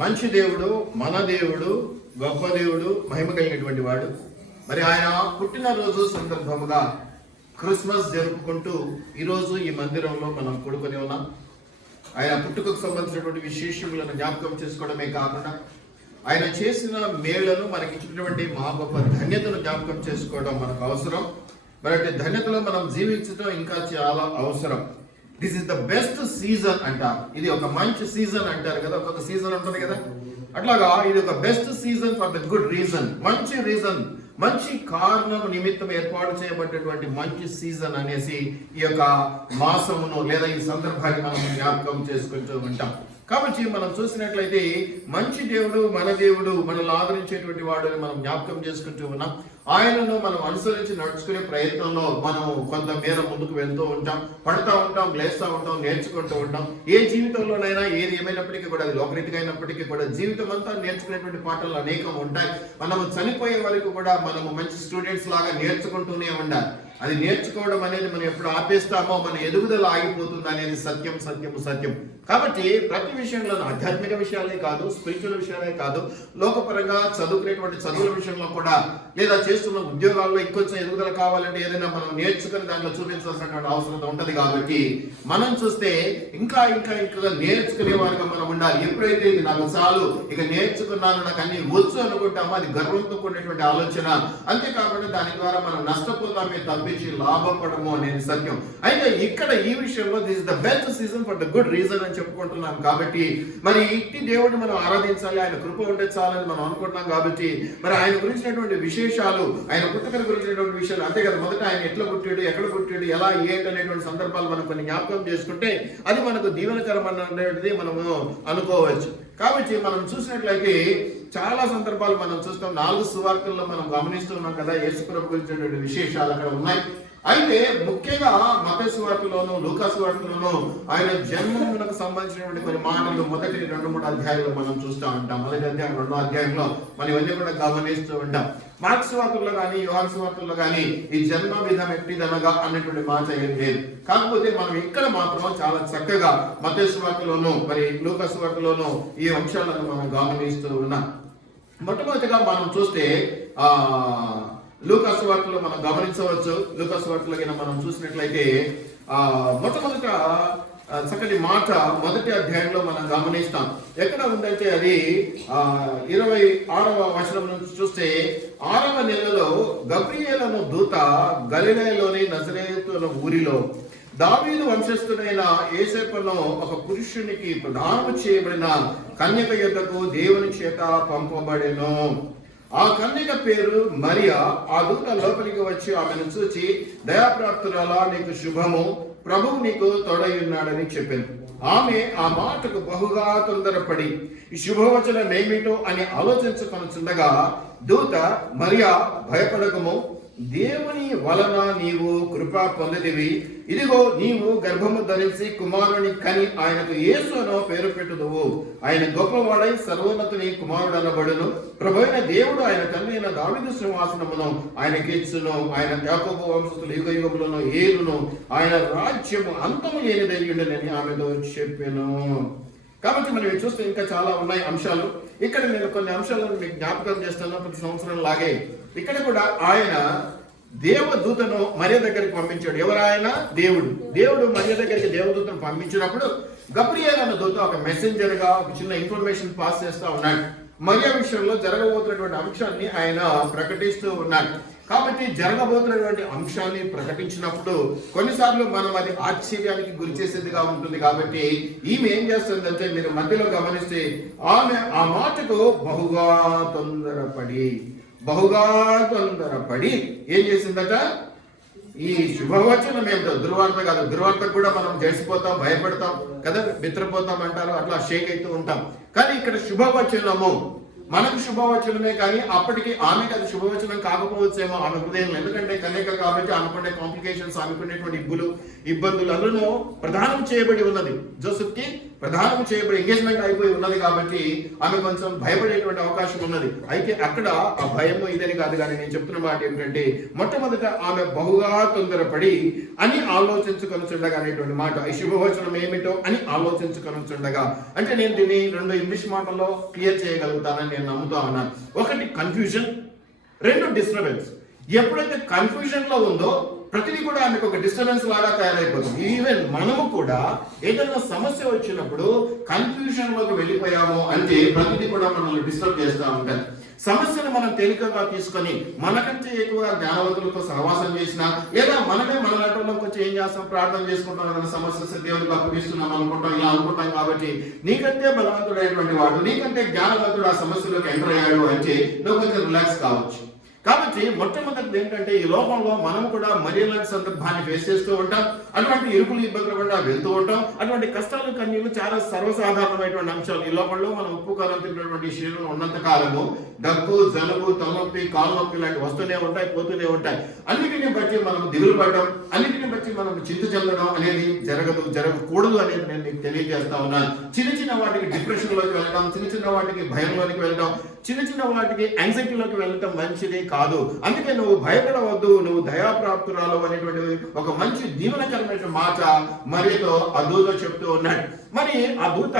మంచి దేవుడు, మన దేవుడు, గొప్ప దేవుడు, మహిమ కలిగినటువంటి వాడు. మరి ఆయన పుట్టినరోజు సందర్భముగా క్రిస్మస్ జరుపుకుంటూ ఈరోజు ఈ మందిరంలో మనం కూడుకొని ఉన్నాం. ఆయన పుట్టుకకు సంబంధించినటువంటి విశేషములను జ్ఞాపకం చేసుకోవడమే కాకుండా ఆయన చేసిన మేళ్లను మనకి ఇచ్చినటువంటి మా గొప్ప ధన్యతను జ్ఞాపకం చేసుకోవడం మనకు అవసరం. మరి అంటే ధన్యతలో మనం జీవించడం ఇంకా చాలా అవసరం. This is the best season అంటారు. ఇది ఒక మంచి సీజన్ అంటారు కదా, ఒక్కొక్క సీజన్ ఉంటుంది కదా, అట్లాగా ఇది ఒక best season for the good reason. మంచి రీజన్, మంచి కారణం నిమిత్తం ఏర్పాటు చేయబడినటువంటి మంచి సీజన్ అనేసి ఈ యొక్క మాసమును లేదా ఈ సందర్భాన్ని మనం జ్ఞాపకం చేసుకుంటూ ఉంటాం. కాబట్టి మనం చూసినట్లయితే మంచి దేవుడు, మన దేవుడు, మనల్ని ఆదరించేటువంటి వాడు అని మనం జ్ఞాపకం చేసుకుంటూ ఉన్నాం. ఆయనను మనం అనుసరించి నడుచుకునే ప్రయత్నంలో మనం కొంత మేర ముందుకు వెళ్తూ ఉంటాం, పడుతూ ఉంటాం, లేస్తూ ఉంటాం, నేర్చుకుంటూ ఉంటాం. ఏ జీవితంలోనైనా ఏది ఏమైనప్పటికీ కూడా, అది లోకరీతిగా అయినప్పటికీ కూడా జీవితం అంతా నేర్చుకునేటువంటి పాఠాలు అనేకం ఉంటాయి. మనము చనిపోయే వరకు కూడా మనము మంచి స్టూడెంట్స్ లాగా నేర్చుకుంటూనే ఉండాలి. అది నేర్చుకోవడం అనేది మనం ఎప్పుడు ఆపేస్తామో మన ఎదుగుదల ఆగిపోతుంది అనేది సత్యం, సత్యము, సత్యం. కాబట్టి ప్రతి విషయంలో ఆధ్యాత్మిక విషయాలే కాదు, స్పిరిచువల్ విషయాలే కాదు, లోకపరంగా చదువుకునేటువంటి చదువుల విషయంలో కూడా, లేదా చేస్తున్న ఉద్యోగాల్లో ఇంకొంచెం ఎదుగుదల కావాలంటే ఏదైనా మనం నేర్చుకుని దాంట్లో చూపించాల్సినటువంటి అవసరం ఉంటుంది. కాబట్టి మనం చూస్తే ఇంకా ఇంకా ఇంకా నేర్చుకునే వారిగా మనం ఉండాలి. ఎప్పుడైతే ఇది నాకు చాలు, ఇక నేర్చుకున్నాను, నాకు అన్ని వచ్చు అనుకుంటామో అది గర్వంతో కూడినటువంటి ఆలోచన. అంతేకాకుండా దాని ద్వారా మనం నష్టపోతామే తప్పించి లాభపడము అనేది సత్యం. అయితే ఇక్కడ ఈ విషయంలో this is the best season for the good reason అని చెప్పుకుంటున్నాం. కాబట్టి మరి ఇట్టి దేవుడిని మనం ఆరాధించాలి, ఆయన కృప ఉంటే చాలని మనం అనుకుంటున్నాం. కాబట్టి మరి ఆయన గురించినటువంటి విశేషాలు, ఆయన పుట్టుకల గురించినటువంటి విషయాలు అంతే కదా, మొదట ఆయన ఎట్లా పుట్టాడు, ఎక్కడ పుట్టాడు, ఎలా ఏంటి అనేటువంటి సందర్భాలు మనం కొన్ని జ్ఞాపకం చేసుకుంటే అది మనకు దీవెనకరం అనేది మనము అనుకోవచ్చు. కాబట్టి మనం చూసినట్లయితే చాలా సందర్భాలు మనం చూస్తాం. 4 సువార్తల్లో మనం గమనిస్తున్నాం కదా, యేసు ప్రభు గురించినటువంటి విశేషాలు అక్కడ ఉన్నాయి. అయితే ముఖ్యంగా మత్తయి సువార్తలోను, లూకా సువార్తలోను ఆయన జన్మమునకు సంబంధించినటువంటి కొన్ని మాటలు మొదటి 2-3 అధ్యాయాల్లో మనం చూస్తూ ఉంటాం. మొదటి అధ్యాయం, 2వ అధ్యాయంలో మనం ఇవన్నీ కూడా గమనిస్తూ ఉంటాం. మార్క్స్ సువార్తల్లో కానీ, యోహాను సువార్తల్లో కానీ ఈ జన్మ విధం ఎట్టిదనగా అన్నటువంటి మాట ఏం లేదు. కాకపోతే మనం ఇక్కడ మాత్రం చాలా చక్కగా మత్తయి సువార్తలోను మరి లూకా సువార్తలోను ఈ అంశాలను మనం గమనిస్తూ ఉన్నాం. మొట్టమొదటిగా మనం చూస్తే లూకా సువార్తలో మనం గమనించవచ్చు. లూకా సువార్తలో మనం చూసినట్లయితే మొట్టమొదట చక్కటి మాట మొదటి అధ్యాయంలో మనం గమనిస్తాం. ఎక్కడ ఉందంటే అది 26వ వచనం నుంచి చూస్తే, 6వ నెలలో గబ్రియేలు అను దూత గలిలయలోని నజరేతు అను ఊరిలో దావీదు వంశస్థుడైన యోసేపును ఒక పురుషునికి ప్రదానము చేయబడిన కన్యక యొద్దకు దేవుని చేత పంపబడెను. ఆ కన్యక పేరు మరియా. ఆ దూత లోపలికి వచ్చి ఆమెను చూచి, దయాప్రాప్తురాలా, నీకు శుభము, ప్రభువు నీకు తోడయ్యున్నాడని చెప్పాను. ఆమె ఆ మాటకు బహుగా తొందరపడి ఈ శుభవచనం ఏమిటో అని ఆలోచించుకొనుచుండగా దూత, మరియా, భయపడకము, దేవుని వలన నీవు కృప పొందితివి. ఇదిగో నీవు గర్భము ధరించి కుమారుని కని ఆయనకు యేసు అను పేరు పెట్టుదువు. ఆయన గొప్పవాడై సర్వోన్నతుని కుమారుడు అనబడును. ప్రభువైన దేవుడు ఆయన తండ్రి అయిన దావీదు సింహాసనమును ఆయనకిచ్చును. ఆయన యాకోబు వంశస్థులు యుగ యుగములను ఏలును. ఆయన రాజ్యము అంతము లేనిదయ్యుండునని ఆమెతో చెప్పెను. కాబట్టి మనం చూస్తే ఇంకా చాలా ఉన్నాయి అంశాలు. ఇక్కడ నేను కొన్ని అంశాలను మీకు జ్ఞాపకం చేస్తాను. ప్రతి సంవత్సరం లాగే ఇక్కడ కూడా ఆయన దేవదూతను మరియ దగ్గరికి పంపించాడు. ఎవరాయన? దేవుడు. దేవుడు మరియ దగ్గరికి దేవదూతను పంపించినప్పుడు గబ్రియేలు అన్న దూత ఒక మెసెంజర్ గా ఒక చిన్న ఇన్ఫర్మేషన్ పాస్ చేస్తా ఉన్నాడు. మరియ విషయంలో జరగబోతున్నటువంటి అంశాన్ని ఆయన ప్రకటిస్తూ ఉన్నాడు. కాబట్టి జరగబోతున్నటువంటి అంశాన్ని ప్రకటించినప్పుడు కొన్నిసార్లు మనం అది ఆశ్చర్యానికి గురి చేసేదిగా ఉంటుంది. కాబట్టి ఈమె ఏం చేస్తుందంటే, మీరు మధ్యలో గమనిస్తే, ఆమె ఆ మాటకు బహుగా తొందరపడి ఏం చేసిందట, ఈ శుభవచనం ఏమిటో, దుర్వార్త కాదు, దుర్వార్తకు కూడా మనం చేసిపోతాం, భయపడతాం కదా, మిత్రపోతాం అంటారు, అట్లా షేక్ అవుతూ ఉంటాం. కానీ ఇక్కడ శుభవచనము మనకు శుభవచనమే, కానీ అప్పటికి ఆమెకి అది శుభవచనం కాకపోవచ్చేమో ఆమె హృదయంలో. ఎందుకంటే కన్యక కాబట్టి ఆమెకుండే కాంప్లికేషన్స్, ఆమెకునేటువంటి ఇబ్బందులు అందులో ప్రదానం చేయబడి ఉన్నది. జోసెఫ్ కి ప్రధానం చేయబడి ఎంగేజ్మెంట్ అయిపోయి ఉన్నది కాబట్టి ఆమె కొంచెం భయపడేటువంటి అవకాశం ఉన్నది. అయితే అక్కడ ఆ భయము ఇదని కాదు, కానీ నేను చెప్తున్న మాట ఏమిటంటే మొట్టమొదట ఆమె బహుగా తొందరపడి అని ఆలోచించుకొనుచుండగా అనేటువంటి మాట, ఈ శుభవచనం ఏమిటో అని ఆలోచించుకొనుచుండగా అంటే నేను దీన్ని 2 ఇంగ్లీష్ మాటల్లో క్లియర్ చేయగలుగుతానని నేను నమ్ముతా ఉన్నాను. ఒకటి కన్ఫ్యూజన్, 2 డిస్టర్బెన్స్. ఎప్పుడైతే కన్ఫ్యూజన్ లో ఉందో ప్రతిదీ కూడా ఆమెకు ఒక డిస్టర్బెన్స్ లాగా తయారైపోతుంది. ఈవెన్ మనము కూడా ఏదైనా సమస్య వచ్చినప్పుడు కన్ఫ్యూజన్ లోకి వెళ్ళిపోయాము అంటే ప్రతిదీ కూడా మనల్ని డిస్టర్బ్ చేస్తూ ఉంటాయి. సమస్యను మనం తేలికగా తీసుకొని మనకంటే ఎక్కువగా జ్ఞానవంతులతో సహవాసం చేసినా, లేదా మనమే మన నటంలో కొంచెం ఏం చేస్తాం, ప్రార్థన చేసుకుంటాం, ఏదైనా సమస్య దేవునికి అప్పగిస్తున్నాం అనుకుంటాం, ఇలా అనుకుంటాం. కాబట్టి నీకంటే బలవంతుడైనటువంటి వాడు, నీకంటే జ్ఞానవంతుడు ఆ సమస్యలోకి ఎంటర్ అయ్యాడు అంటే నువ్వు కొంచెం రిలాక్స్ కావచ్చు. కాబట్టి మొట్టమొదటిది ఏంటంటే ఈ లోకంలో మనం కూడా మరి ఇలాంటి సందర్భాన్ని ఫేస్ చేస్తూ ఉంటాం. అటువంటి ఇరుకులు ఇబ్బందులు కూడా వెళ్తూ ఉంటాం. అటువంటి కష్టాలు కన్నీళ్ళు చాలా సర్వసాధారణమైనటువంటి అంశాలు. ఈ లోకంలో మనం ఉప్పు కాలం తిన్నటువంటి శరీరం ఉన్నంత కాలము దగ్గు, జలుబు, తలనొప్పి, కాలు నొప్పి లాంటివి వస్తూనే ఉంటాయి, పోతూనే ఉంటాయి. అన్నిటిని బట్టి మనం దిగులు పడడం, అన్నిటిని బట్టి మనం చింత చెందడం అనేది జరగకూడదు అనేది నేను మీకు తెలియజేస్తా ఉన్నాను. చిన్న వాటికి డిప్రెషన్ లోకి వెళ్ళడం, చిన్న వాటికి భయంలోకి వెళ్ళడం, చిన్న వాటికి యాంగ్జైటీలోకి వెళ్ళడం మంచిది కాదు. అందుకే నువ్వు భయపడవద్దు, నువ్వు దయాప్రాప్తురాలు అనేటువంటి ఒక మంచి దీవెనకరమైన మాట మరియతో ఆ దూత చెప్తూ ఉన్నాడు. మరి ఆ దూత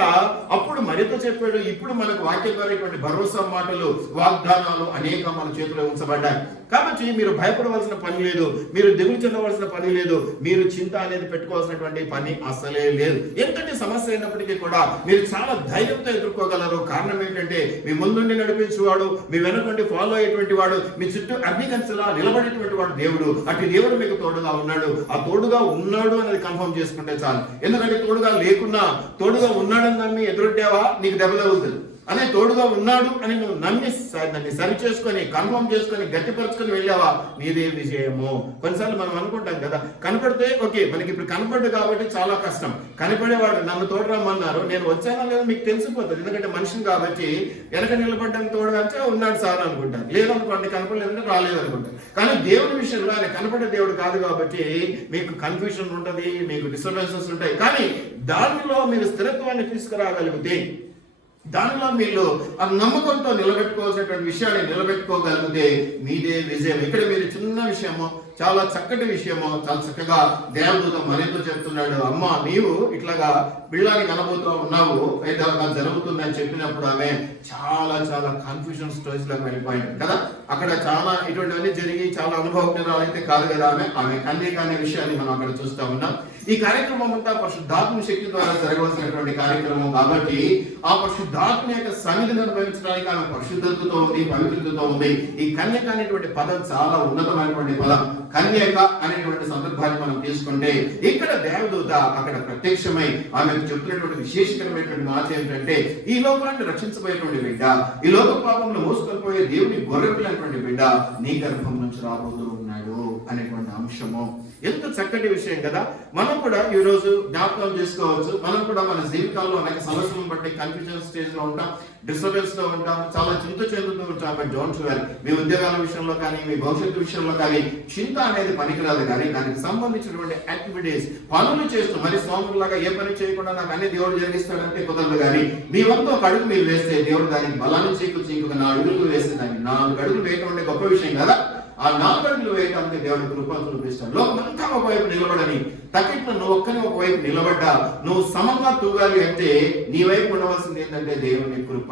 అప్పుడు మరియతో చెప్పాడు. ఇప్పుడు మనకు వాక్యపరమైనటువంటి భరోసా మాటలు, వాగ్దానాలు అనేక మన చేతిలో ఉంచబడ్డాయి. కాబట్టి మీరు భయపడవలసిన పని లేదు, మీరు దిగులు చెందవలసిన పని లేదు, మీరు చింత అనేది పెట్టుకోవాల్సినటువంటి పని అసలే లేదు. ఎంతటి సమస్య అయినప్పటికీ కూడా మీరు చాలా ధైర్యంతో ఎదుర్కోగలరు. కారణం ఏంటంటే మీ ముందుండి నడిపించేవాడు, మీ వెనకండి ఫాలో అయ్యేటువంటి వాడు, మీ చుట్టూ అగ్నికంచెలా నిలబడేటువంటి వాడు దేవుడు. అటు దేవుడు మీకు తోడుగా ఉన్నాడు. ఆ తోడుగా ఉన్నాడు అనేది కన్ఫర్మ్ చేసుకుంటే చాలు. ఎందుకంటే తోడుగా లేకున్నా తోడుగా ఉన్నాడని నమ్మి ఎదురొట్టావా నీకు దెబ్బ తగులుతుంది. అనే తోడుగా ఉన్నాడు అని నువ్వు నమ్మి దాన్ని సరి చేసుకొని కన్ఫర్మ్ చేసుకొని గట్టిపరుచుకొని వెళ్ళావా నీదే విజయము. కొన్నిసార్లు మనం అనుకుంటాం కదా, కనపడితే ఓకే, మనకి ఇప్పుడు కనపడ్డు కాబట్టి చాలా కష్టం. కనపడేవాడు నన్ను తోడు రమ్మన్నారు, నేను వచ్చానో లేదో మీకు తెలిసిపోతుంది. ఎందుకంటే మనిషిని కాబట్టి వెనక నిలబడ్డానికి తోడుగా అంటే ఉన్నాడు సార్ అనుకుంటారు, లేదనుకోండి కనపడలేదంటే రాలేదు అనుకుంటారు. కానీ దేవుడి విషయంలో ఆయన కనపడే దేవుడు కాదు కాబట్టి మీకు కన్ఫ్యూజన్ ఉంటుంది, మీకు డిస్టర్బెన్సెస్ ఉంటాయి. కానీ దానిలో మీరు స్థిరత్వాన్ని తీసుకురాగలిగితే, దానిలో మీరు ఆ నమ్మకంతో నిలబెట్టుకోవాల్సినటువంటి విషయాన్ని నిలబెట్టుకోగలిగితే మీదే విజయం. ఇక్కడ మీరు చిన్న విషయము, చాలా చక్కటి విషయము, చాలా చక్కగా దేవదూత మరింత చెప్తున్నాడు. అమ్మ నీవు ఇట్లాగా పిల్లానికి కనబోతూ ఉన్నావు, అయితే జరుగుతుందని చెప్పినప్పుడు ఆమె చాలా చాలా కన్ఫ్యూజన్ స్టేజ్ లోకి వెళ్ళిపోయింది కదా. అక్కడ చాలా ఇటువంటివన్నీ జరిగి చాలా అనుభవజ్ఞరాలు అయితే కాదు కదా ఆమె కన్యక అనే విషయాన్ని మనం అక్కడ చూస్తా ఉన్నాం. ఈ కార్యక్రమం అంతా పరిశుద్ధాత్మ శక్తి ద్వారా జరగవలసినటువంటి కార్యక్రమం కాబట్టి ఆ పరిశుద్ధాత్మ యొక్క సన్నిధిని అనుభవించడానికి ఆమె పరిశుద్ధతతో ఉంది, పవిత్రతతో ఉంది. ఈ కన్యక అనేటువంటి పదం చాలా ఉన్నతమైనటువంటి పదం. కన్యక అనేటువంటి సందర్భాన్ని మనం తీసుకుంటే ఇక్కడ దేవదూత అక్కడ ప్రత్యక్షమై ఆమెకు చెప్తున్నటువంటి విశేషకరమైనటువంటి మాట ఏంటంటే, ఈ లోకాన్ని రక్షించబోయేటువంటి బిడ్డ, ఈ లోక పాపంలో మోసుకొనిపోయే దేవుని గొర్రెపిల్లైనటువంటి బిడ్డ నీ గర్భం నుంచి రాబోతూ ఉన్నాడు అనేటువంటి అంశము. ఎంత చక్కటి విషయం కదా. మనం కూడా ఈ రోజు జ్ఞాపకం చేసుకోవచ్చు. మనం కూడా మన జీవితాల్లో అనేక సమస్యలను బట్టి కన్ఫ్యూజన్ స్టేజ్ లో ఉంటాం, డిస్టర్బెన్స్ లో ఉంటాం, చాలా చింత చెందుతూ ఉంటాం. బట్ డోంట్ వరీ, మీ ఉద్యోగాల విషయంలో కానీ మీ భవిష్యత్తు విషయంలో కానీ చింత అనేది పనికిరాదు. కానీ దానికి సంబంధించినటువంటి యాక్టివిటీస్ పనులు చేస్తూ మరి సోమరులాగా ఏ పని చేయకుండా నాకు అన్ని దేవుడు జరిగిస్తాడంటే కుదరదు. కానీ మీ వంతు ఒక అడుగు మీరు వేస్తే దేవుడు దానికి బలాన్ని చేకూర్చి ఇంకొక 4 అడుగులు వేస్తే దానికి 4 అడుగులు వేయటం అంటే గొప్ప విషయం కదా. ఆ 4 అడుగులు వేయటానికి దేవుడి కృపను చూపిస్తాడు. లోకమంతా ఒకవైపు నిలబడని తక్కిట్లో నువ్వు ఒక్కని ఒకవైపు నిలబడ్డా నువ్వు సమంగా తూగాలి అంటే నీ వైపు ఉండవలసింది ఏంటంటే దేవుని కృప.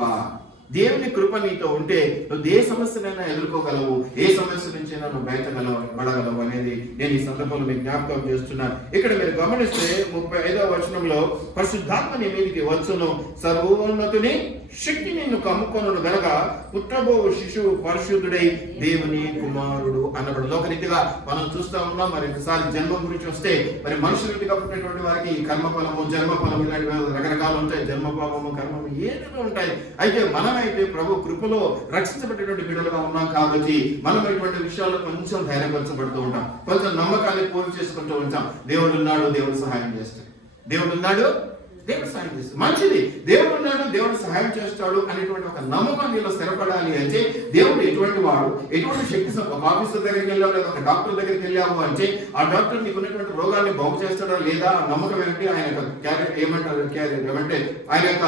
దేవుని కృప నీతో ఉంటే నువ్వు ఏ సమస్యనైనా ఎదుర్కోగలవు, ఏ సమస్య నుంచైనా నువ్వు బయటపడగలవు అనేది నేను ఈ సందర్భంలో మీకు జ్ఞాపకం చేస్తున్నాను. ఇక్కడ మీరు గమనిస్తే 35వ వచనంలో పరిశుద్ధాత్మ నీ మీదకి వచ్చును, సర్వోన్నతుని శక్తి నిన్ను కమ్ముకొనును గనక పుట్టబో శిశువు పరిశుద్ధుడై దేవుని కుమారుడు అన్నప్పుడు లోకరీతిగా మనం చూస్తా ఉన్నాం. మరి ఒకసారి జన్మ గురించి వస్తే మరి మనుషులుగా పుట్టినటువంటి వారికి కర్మఫలము, జన్మఫలము ఇలాంటి రకరకాలు ఉంటాయి. జన్మపాపము, కర్మము ఏదైనా ఉంటాయి. అయితే మనమైతే ప్రభు కృపలో రక్షించబడినటువంటి బిడ్డలుగా ఉన్నాం కాబట్టి మనం ఇటువంటి విషయాల్లో కొంచెం ధైర్యపరచబడుతూ ఉంటాం, కొంచెం నమ్మకాన్ని పూర్తి చేసుకుంటూ ఉంటాం. దేవుడు ఉన్నాడు, దేవుడు సహాయం చేస్తాడు. దేవుడు ఉన్నాడు, దేవుడు సహాయం చేస్తాడు. మంచిది. దేవుడు ఉన్నాడు, దేవుడు సహాయం చేస్తాడు అనేటువంటి ఒక నమ్మకం నీలో స్థిరపడాలి అంటే దేవుడు ఎటువంటి వాడు, ఎటువంటి శక్తి. ఒక ఆఫీసర్ దగ్గరికి వెళ్ళావు లేదా ఒక డాక్టర్ దగ్గరికి వెళ్ళాము అంటే ఆ డాక్టర్ నీకు ఉన్నటువంటి రోగాన్ని బాగు చేస్తాడా లేదా నమ్మకం ఏంటి, ఆయన యొక్క క్యారెక్టర్ ఏమంటే ఆయన యొక్క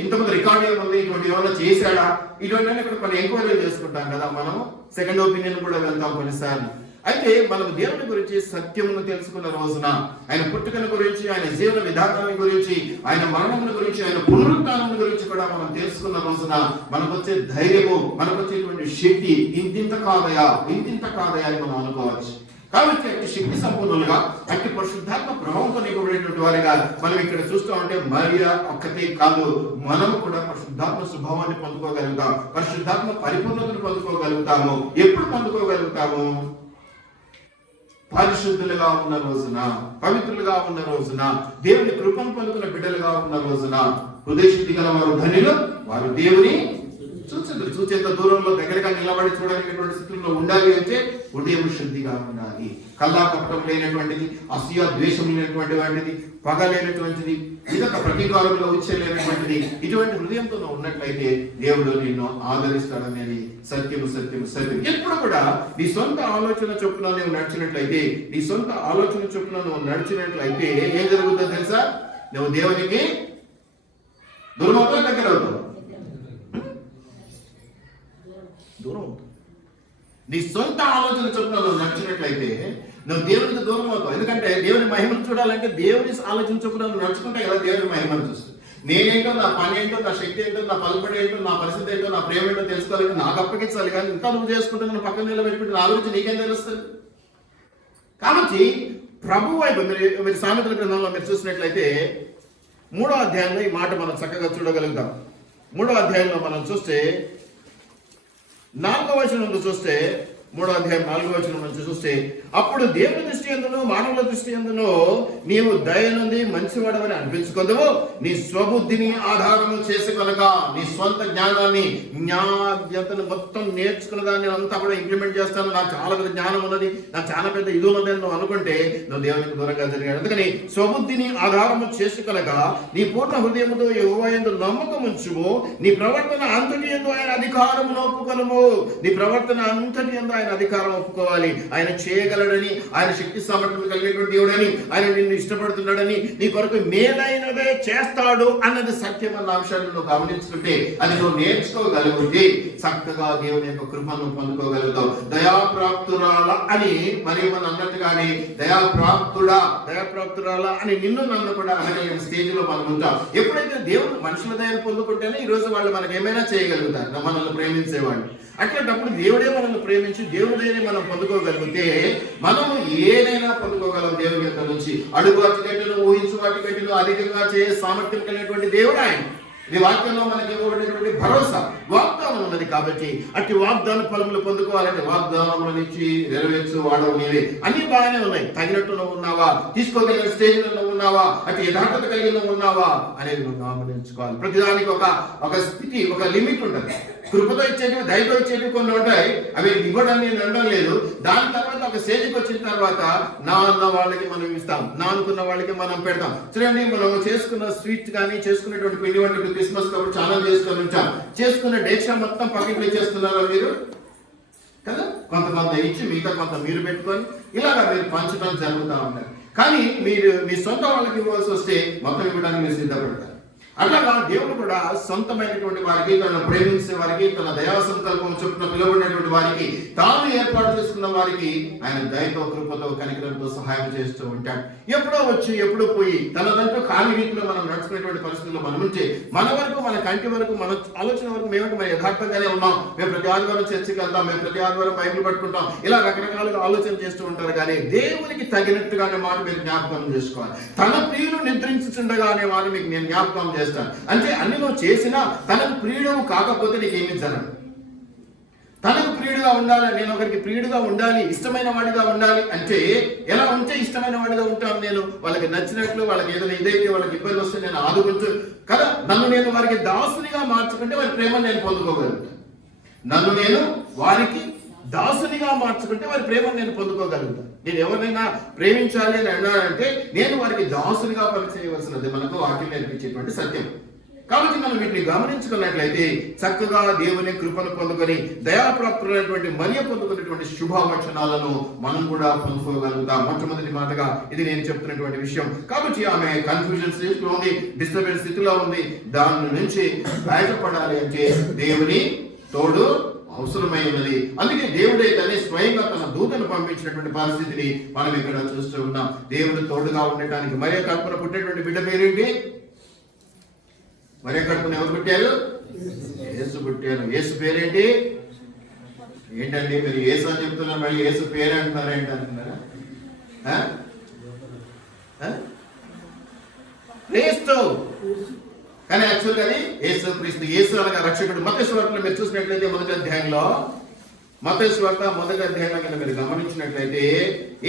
ఇంతకుముందు రికార్డ్ ఏముంది, ఇటువంటి ఏమైనా చేశాడా, ఇటువంటి ఇక్కడ కొన్ని ఎంక్వైరీ చేసుకుంటాం కదా. మనం సెకండ్ ఒపీనియన్ కూడా వెళ్తాం కొన్నిసార్లు. అయితే మనం దేవుని గురించి సత్యమును తెలుసుకున్న రోజున, ఆయన పుట్టుకల గురించి, ఆయన జీవన విధానాన్ని గురించి, ఆయన మరణముల గురించి, ఆయన పునరుత్థానం గురించి కూడా మనం తెలుసుకున్న రోజున మనకు వచ్చే ధైర్యము, మనకు వచ్చేటువంటి శక్తి ఇంతింత కాదయా అని మనం అనుకోవచ్చు. కాబట్టి అట్టి శక్తి సంపన్నులుగా, అట్టి పరిశుద్ధాత్మ ప్రభావంతో నింపబడేటువంటి వారిగా మనం ఇక్కడ చూస్తూ ఉంటే మరియా ఒక్కటే కాదు, మనం కూడా పరిశుద్ధాత్మ స్వభావాన్ని పొందుకోగలుగుతాం, పరిశుద్ధాత్మ పరిపూర్ణతను పొందుకోగలుగుతాము. ఎప్పుడు పొందుకోగలుగుతాము? పరిశుద్ధులుగా ఉన్న రోజున, పవిత్రులుగా ఉన్న రోజున, దేవుని కృపను పొందుకున్న బిడ్డలుగా ఉన్న రోజున. హృదయశుద్ధి గల వారు ధన్యులు, వారు దేవుని చూచేంత దూరంలో దగ్గరగా నిలబడి చూడగలిగినటువంటి స్థితిలో ఉండాలి అంటే హృదయం శుద్ధిగా ఉండాలి. కల్లా కపటం లేనటువంటిది, అసూయ ద్వేషం లేనటువంటి వాటిది, పగ లేనటువంటిది, ఇదొక ప్రతీకారంలో వచ్చేలేనటువంటిది. ఇటువంటి హృదయంతో ఉన్నట్లయితే దేవుడు నిన్ను ఆదరిస్తాడనేది సత్యము. ఎప్పుడు కూడా నీ సొంత ఆలోచన చొప్పున నువ్వు నడిచినట్లయితే, నీ సొంత ఆలోచన చొప్పున నువ్వు నడిచినట్లయితే ఏం జరుగుతుందో తెలుసా? నువ్వు దేవునికి దూరం అవుతావు, దగ్గర అవుతావు? దూరం అవుతావు. నీ సొంత ఆలోచన చొప్పున నువ్వు నడిచినట్లయితే నువ్వు దేవునికి దూరం అవుతావు. ఎందుకంటే దేవుని మహిమను చూడాలంటే దేవుని ఆలోచన చొప్పున నువ్వు నడుచుకుంటే కదా దేవుని మహిమను చూస్తుంది. నేనేంటో, నా పని ఏంటో, నా శక్తి ఏంటో, నా పలుపడి ఏంటో, నా పరిస్థితి ఏంటో, నా ప్రేమ ఏంటో తెలుసుకోవాలంటే నాకు అప్పగించాలి. కానీ ఇంకా నువ్వు చేసుకుంటే నువ్వు పక్కన నిలబెట్టుకుంటే నా గురించి నీకేం తెలుస్తుంది? కాబట్టి ప్రభు వైపు మీరు సామెతల గ్రంథంలో మీరు చూసినట్లయితే 3వ అధ్యాయంలో ఈ మాట మనం చక్కగా చూడగలుగుతాం. 3వ అధ్యాయంలో మనం చూస్తే 4వ వచనం చూస్తే, 3వ అధ్యాయం 4వ వచనం నుంచి చూస్తే, అప్పుడు దేవుని దృష్టి యందును మానవుల దృష్టి యందును నీవు దయ నుండి మంచివాడవని అనిపించుకుందువు, నీ స్వబుద్ధిని ఆధారము చేసుకొనగా, నీ స్వంత జ్ఞానాన్ని జ్ఞానతను మొత్తం నేర్చుకున్న దాన్ని అంతా కూడా ఇంప్లిమెంట్ చేస్తాను, నాకు చాలా పెద్ద జ్ఞానం ఉన్నది, నాకు చాలా పెద్ద ఇది ఉన్నది అని నువ్వు అనుకుంటే నువ్వు దేవునికి దూరంగా జరిగాడు. అందుకని స్వబుద్ధిని ఆధారము చేసుకొనగా నీ పూర్ణ హృదయముతో యెహోవా యందు నమ్మకం ఉంచుము, నీ ప్రవర్తన అంతటి యందు ఆయన అధికారమును ఒప్పుకొనుము. నీ ప్రవర్తన అంతటి యందు ఆయన అధికారం ఒప్పుకోవాలి. ఆయన చేయగలడని, ఆయన శక్తి సామర్థ్యం కలిగినటువంటి దేవుడని, ఆయన నిన్ను ఇష్టపడుతున్నాడని, నీ కొరకు మేలైనదే చేస్తాడు అన్నది సత్యం అన్న అంశాలను నువ్వు గమనించుకుంటే, అది నువ్వు నేర్చుకోగలిగితే చక్కగా దేవుని యొక్క కృపను పొందుకోగలుగుతావు. దయాప్రాప్తురాల అని మరి మనం అన్నట్టుగానే దయాప్రాప్తురాల అని నిన్ను నన్ను కూడా అనే స్టేజ్ లో మనం ఉంటాం. ఎప్పుడైతే దేవుడు మనుషుల దయను పొందుకుంటేనే ఈ రోజు వాళ్ళు మనకి ఏమైనా చేయగలుగుతారు, మనల్ని ప్రేమించేవాళ్ళు. అట్లాంటప్పుడు దేవుడే మనల్ని ప్రేమించి దేవుడైనా మనం పొందుకోగలిగితే మనము ఏదైనా పొందుకోగలం. దేవుని యొక్క నుంచి అడుగు వాటి కంటే ఊహించు వాటి కంటే అధికంగా చేసే సామర్థ్యం కలిగినటువంటి దేవుడు ఆయన. ఈ వాక్యంలో మనకి ఇవ్వబడినటువంటి భరోసా, వాగ్దానం ఉన్నది. కాబట్టి అట్టి వాగ్దాన ఫలములు పొందుకోవాలంటే వాగ్దానముల నుంచి నెరవేర్చు వాడవు నీవే. అన్ని బాగానే ఉన్నాయి, తగినట్టు నువ్వు ఉన్నావా, తీసుకోగలిగిన స్టేజ్లో నువ్వు ఉన్నావా, అటు యథార్థత కలిగి నువ్వు ఉన్నావా అనేది నువ్వు గమనించుకోవాలి. ప్రతిదానికి ఒక స్థితి, ఒక లిమిట్ ఉంటుంది. కృపతో ఇచ్చేటివి, దయతో ఇచ్చేటివి కొన్ని ఉంటాయి, అవి ఇవ్వడం నేను అనడం లేదు. దాని తర్వాత ఒక స్టేజ్కి వచ్చిన తర్వాత నా అన్న వాళ్ళకి మనం ఇస్తాం, నా అనుకున్న వాళ్ళకి మనం పెడతాం. చూడండి, మనం చేసుకున్న స్వీట్ కానీ చేసుకున్నటువంటి పిండి వంటలు క్రిస్మస్ కాబట్టి చాలా చేసుకొని ఉంటాం. చేసుకున్న డేక్షా మొత్తం పక్కన ఇచ్చేస్తున్నారా మీరు కదా? కొంత ఇచ్చి మిగతా కొంత మీరు పెట్టుకొని ఇలాగా మీరు పంచడం జరుగుతూ ఉంటారు. కానీ మీరు మీ సొంత వాళ్ళకి ఇవ్వాల్సి వస్తే మొత్తం ఇవ్వడానికి మీరు సిద్ధపడతారు. అట్లాగా దేవుడు కూడా సొంతమైనటువంటి వారికి, తనను ప్రేమించే వారికి, తన దయా సంకల్పం చొప్పున పిలువబడినటువంటి వారికి, తాను ఏర్పాటు చేసుకున్న వారికి ఆయన దయతో, కృపతో, కనికరంతో సహాయం చేస్తూ ఉంటాడు. ఎప్పుడో వచ్చి ఎప్పుడో పోయి తనదంటూ ఖాళీ రీతిలో మనం నడుచుకునేటువంటి పరిస్థితుల్లో మనం ఉంటే, మన వరకు, మన కంటి వరకు, మన ఆలోచన వరకు మేమంటే మనం యథార్థంగానే ఉన్నాం, మేము ప్రతి ఆదివారం చర్చికి వెళ్తాం, మేము ప్రతి ఆదివారం బైబిల్ పట్టుకుంటాం, ఇలా రకరకాలుగా ఆలోచన చేస్తూ ఉంటారు. కానీ దేవునికి తగినట్టుగానే మాట మీరు జ్ఞాపకం చేసుకోవాలి. తన ప్రియులు నిద్రించుచుండగానే వారు మీకు నేను జ్ఞాపకం చేస్తాను. అంటే అన్ని నువ్వు చేసినా తనకు ప్రియుడు కాకపోతే నీకేమి జరగదు. తనకు ప్రియుడుగా ఉండాలి, నేను ఒకరికి ప్రియుడుగా ఉండాలి, ఇష్టమైన వాడిగా ఉండాలి అంటే ఎలా ఉంటే ఇష్టమైన వాడిగా ఉంటాను నేను, వాళ్ళకి నచ్చినట్లు, వాళ్ళకి ఏదైనా ఇదైతే వాళ్ళకి ఇబ్బంది వస్తే నేను ఆదుకుంటూ కదా, నన్ను నేను వారికి దాసునిగా మార్చుకుంటే వారి ప్రేమను నేను పొందుకోగలుగుతాను. నన్ను నేను వారికి దాసునిగా మార్చుకుంటే వారి ప్రేమను నేను పొందుకోగలుగుతాను. నేను ఎవరినైనా ప్రేమించాలి అని అన్నానంటే నేను వారికి దాసునిగా పనిచేయవలసినది మనకు వాక్యం నేర్పించేటువంటి సత్యం. కాబట్టి మనం వీటిని గమనించుకున్నట్లయితే చక్కగా దేవుని కృపను పొందుకొని దయాప్రాప్తులైనటువంటి మరియ పొందుకున్నటువంటి శుభవచనాలను మనం కూడా పొందుకోగలుగుతాం. మొట్టమొదటి మాటగా ఇది నేను చెప్తున్నటువంటి విషయం. కాబట్టి ఆమె కన్ఫ్యూజన్ స్టేజ్లో ఉంది, డిస్టర్బెన్స్ స్థితిలో ఉంది. దాని నుంచి బయటపడాలి అంటే దేవుని తోడు అవసరమై ఉన్నది. అందుకే దేవుడైతే స్వయంగా తన దూతను పంపించినటువంటి పరిస్థితిని మనం ఇక్కడ చూస్తూ ఉన్నాం. దేవుడు తోడుగా ఉండటానికి మరియ కడుపున పుట్టేటువంటి బిడ్డ పేరేంటి? మరియ కడుపున ఎవరు పుట్టారు? యేసు పుట్టారు. యేసు పేరేంటి? ఏంటండి మీరు యేసు అని చెప్తున్నారు, మళ్ళీ యేసు పేరు అంటున్నారు ఏంటి అంటున్నారా? క్రీస్తు. కానీ యాక్చువల్గా అది యేసు క్రీస్తు. యేసు అనగా రక్షకుడు. మత్తయి సువార్తలో మీరు చూసినట్లయితే మొదటి అధ్యాయంలో కనుక మీరు గమనించినట్లయితే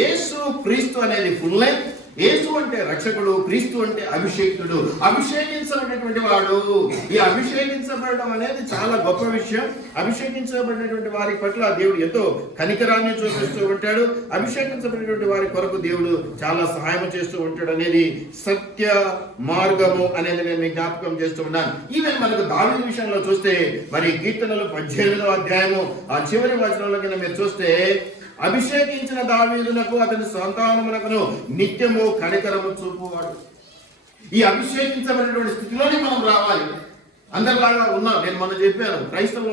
యేసు క్రీస్తు అనేది ఫుల్ లైఫ్. యేసు అంటే రక్షకుడు, క్రీస్తు అంటే అభిషేక్తుడు, అభిషేకించబడినటువంటి వాడు. ఈ అభిషేకించబడడం అనేది చాలా గొప్ప విషయం. అభిషేకించబడినటువంటి వారి పట్ల దేవుడు ఎంతో కనికరాన్ని చూపిస్తూ ఉంటాడు. అభిషేకించబడినటువంటి వారి కొరకు దేవుడు చాలా సహాయం చేస్తూ ఉంటాడు అనేది సత్య మార్గము అనేది నేను జ్ఞాపకం చేస్తూ ఉన్నాను. ఈవెన్ మనకు దావీదు విషయంలో చూస్తే మరి కీర్తనలు 18వ అధ్యాయము ఆ చివరి వచనంలో కింద మీరు చూస్తే అభిషేకించిన దావీదునకు అతని సంతానమునకును నిత్యము కనికరము చూపువాడు. ఈ అభిషేకించబడినటువంటి స్థితిలోనే మనం రావాలి. అందరిలాగా ఉన్నాం. నేను మొన్న చెప్పాను, క్రైస్తవులు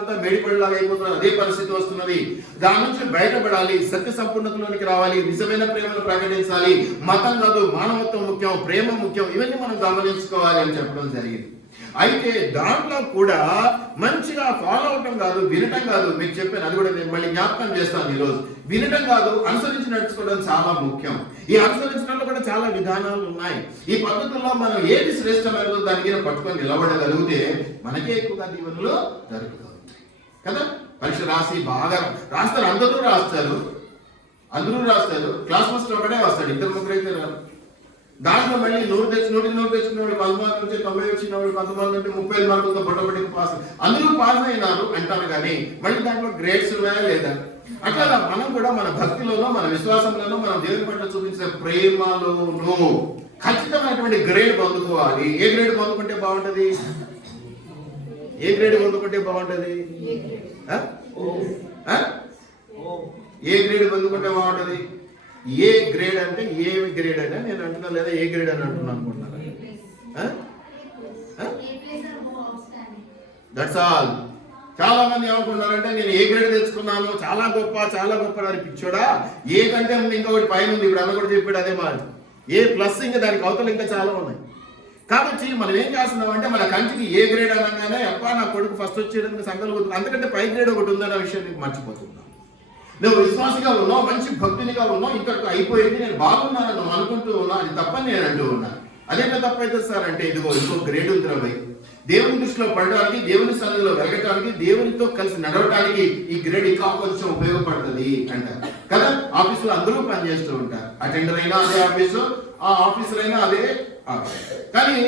అంతా మేడిపడిలాగా అయిపోతున్నారు. అదే పరిస్థితి వస్తున్నది. దాని నుంచి బయటపడాలి, సత్య సంపూర్ణతలోనికి రావాలి, నిజమైన ప్రేమను ప్రకటించాలి. మతం కాదు, మానవత్వం ముఖ్యం, ప్రేమ ముఖ్యం. ఇవన్నీ మనం గమనించుకోవాలి అని చెప్పడం జరిగింది. అయితే దాంట్లో కూడా మంచిగా ఫాలో అవటం కాదు, వినటం కాదు. మీకు చెప్పాను, అది కూడా నేను మళ్ళీ జ్ఞాపకం చేస్తాను ఈరోజు. వినటం కాదు, అనుసరించి నడుచుకోవడం చాలా ముఖ్యం. ఈ అనుసరించడంలో కూడా చాలా విధానాలు ఉన్నాయి. ఈ పద్ధతుల్లో మనం ఏది శ్రేష్టమైనదో దాని మీద పట్టుకొని నిలబడగలిగితే మనకే ఎక్కువగా దీవెనలు జరుగుతాయి కదా. పరీక్ష రాసి బాగా రాస్తారు, అందరూ రాస్తారు. క్లాస్ ఫస్ట్ ఒకటే వస్తాడు, 2-3 అయితే రాదు. దాంట్లో మళ్ళీ 100 తెచ్చుకున్న వాళ్ళు 10 మార్కుల నుంచి 90 వచ్చిన వాళ్ళు 10 నుండి 35 మార్కులతో బొట్టబడికి పాస్. అందరూ పాస్ అయినారు అంటారు, కానీ మళ్ళీ దాంట్లో గ్రేడ్స్ ఉన్నాయా లేదా? అట్లా మనం కూడా మన భక్తిలోనూ మన విశ్వాసంలోనూ మనం దేవుని పట్ల చూపించిన ప్రేమలోనూ ఖచ్చితమైనటువంటి గ్రేడ్ పొందుకోవాలి. ఏ గ్రేడ్ పొందుకుంటే బాగుంటది? ఏ గ్రేడ్ పొందుకుంటే బాగుంటది? ఏ గ్రేడ్ అంటే ఏమి గ్రేడ్ అయినా నేను అంటున్నా, లేదా ఏ గ్రేడ్ అని అంటున్నా అనుకుంటున్నారా? That's all. చాలా మంది ఏమనుకుంటున్నారంటే నేను ఏ గ్రేడ్ తెచ్చుకున్నాను, చాలా గొప్ప అని పిచ్చోడా. ఏ కంటే ముందు ఇంకొకటి పైన ఉంది. ఇప్పుడు అన్న కూడా చెప్పాడు అదే మాట. ఏ ప్లస్ ఇంకా దానికి అవతల ఇంకా చాలా ఉన్నాయి. కాబట్టి మనం ఏం చేస్తున్నాం అంటే మన కంటికి ఏ గ్రేడ్ అనగానే అప్ప నా కొడుకు ఫస్ట్ వచ్చేయడానికి సంఘాలు పోతుంది, అందుకంటే పై గ్రేడ్ ఒకటి ఉందన్న విషయం నీకు మర్చిపోతున్నాం. నువ్వు విశ్వాసంగా ఉన్నావు, మంచి భక్తునిగా ఉన్నావు, ఇంతకు అయిపోయింది, నేను బాగున్నాను నువ్వు అనుకుంటూ ఉన్నావు. అది తప్పని నేను అంటూ ఉన్నాను. అదేంటో తప్పైతే సార్ అంటే ఇంకో గ్రేడ్ ఉంది రాబోయ్. దేవుని దృష్టిలో పడడానికి, దేవుని సన్నిధిలో వెలగటానికి, దేవునితో కలిసి నడవటానికి ఈ గ్రేడ్ ఇంకా కొంచెం ఉపయోగపడుతుంది అంటారు కదా. ఆఫీసులో అందరూ పనిచేస్తూ ఉంటారు. అటెండర్ అయినా అదే ఆఫీసు, ఆ ఆఫీసర్ అయినా అదే ఆఫీస్. కానీ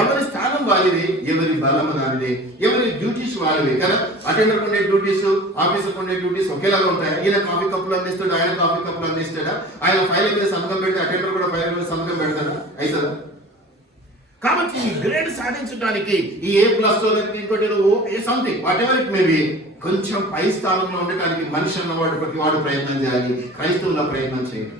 ఎవరి స్థానం వారిది, ఎవరి బలము దానిది, ఎవరి డ్యూటీస్ వారివి కదా. అటెండర్ ఉండే డ్యూటీస్, ఆఫీసర్ ఉండే డ్యూటీస్ ఒకేలాగా ఉంటాయి. ఈయన కాఫీ కప్పులు అందిస్తాడు, ఆయన కాఫీ కప్పులు అందిస్తాడా? ఆయన ఫైల్ మీద సంతకం పెడితే అటెండర్ కూడా ఫైల్ మీద సంతకం పెడతాడా? అవుతుందా? కాబట్టి ఈ గ్రేడ్ సాధించడానికి ఈ A+ ఇంకోటి something what ever it may be, కొంచెం పై స్థానంలో ఉండటానికి మనిషి అన్నవాడు ప్రతి వాడు ప్రయత్నం చేయాలి. క్రైస్తవుల ప్రయత్నం చేయడం.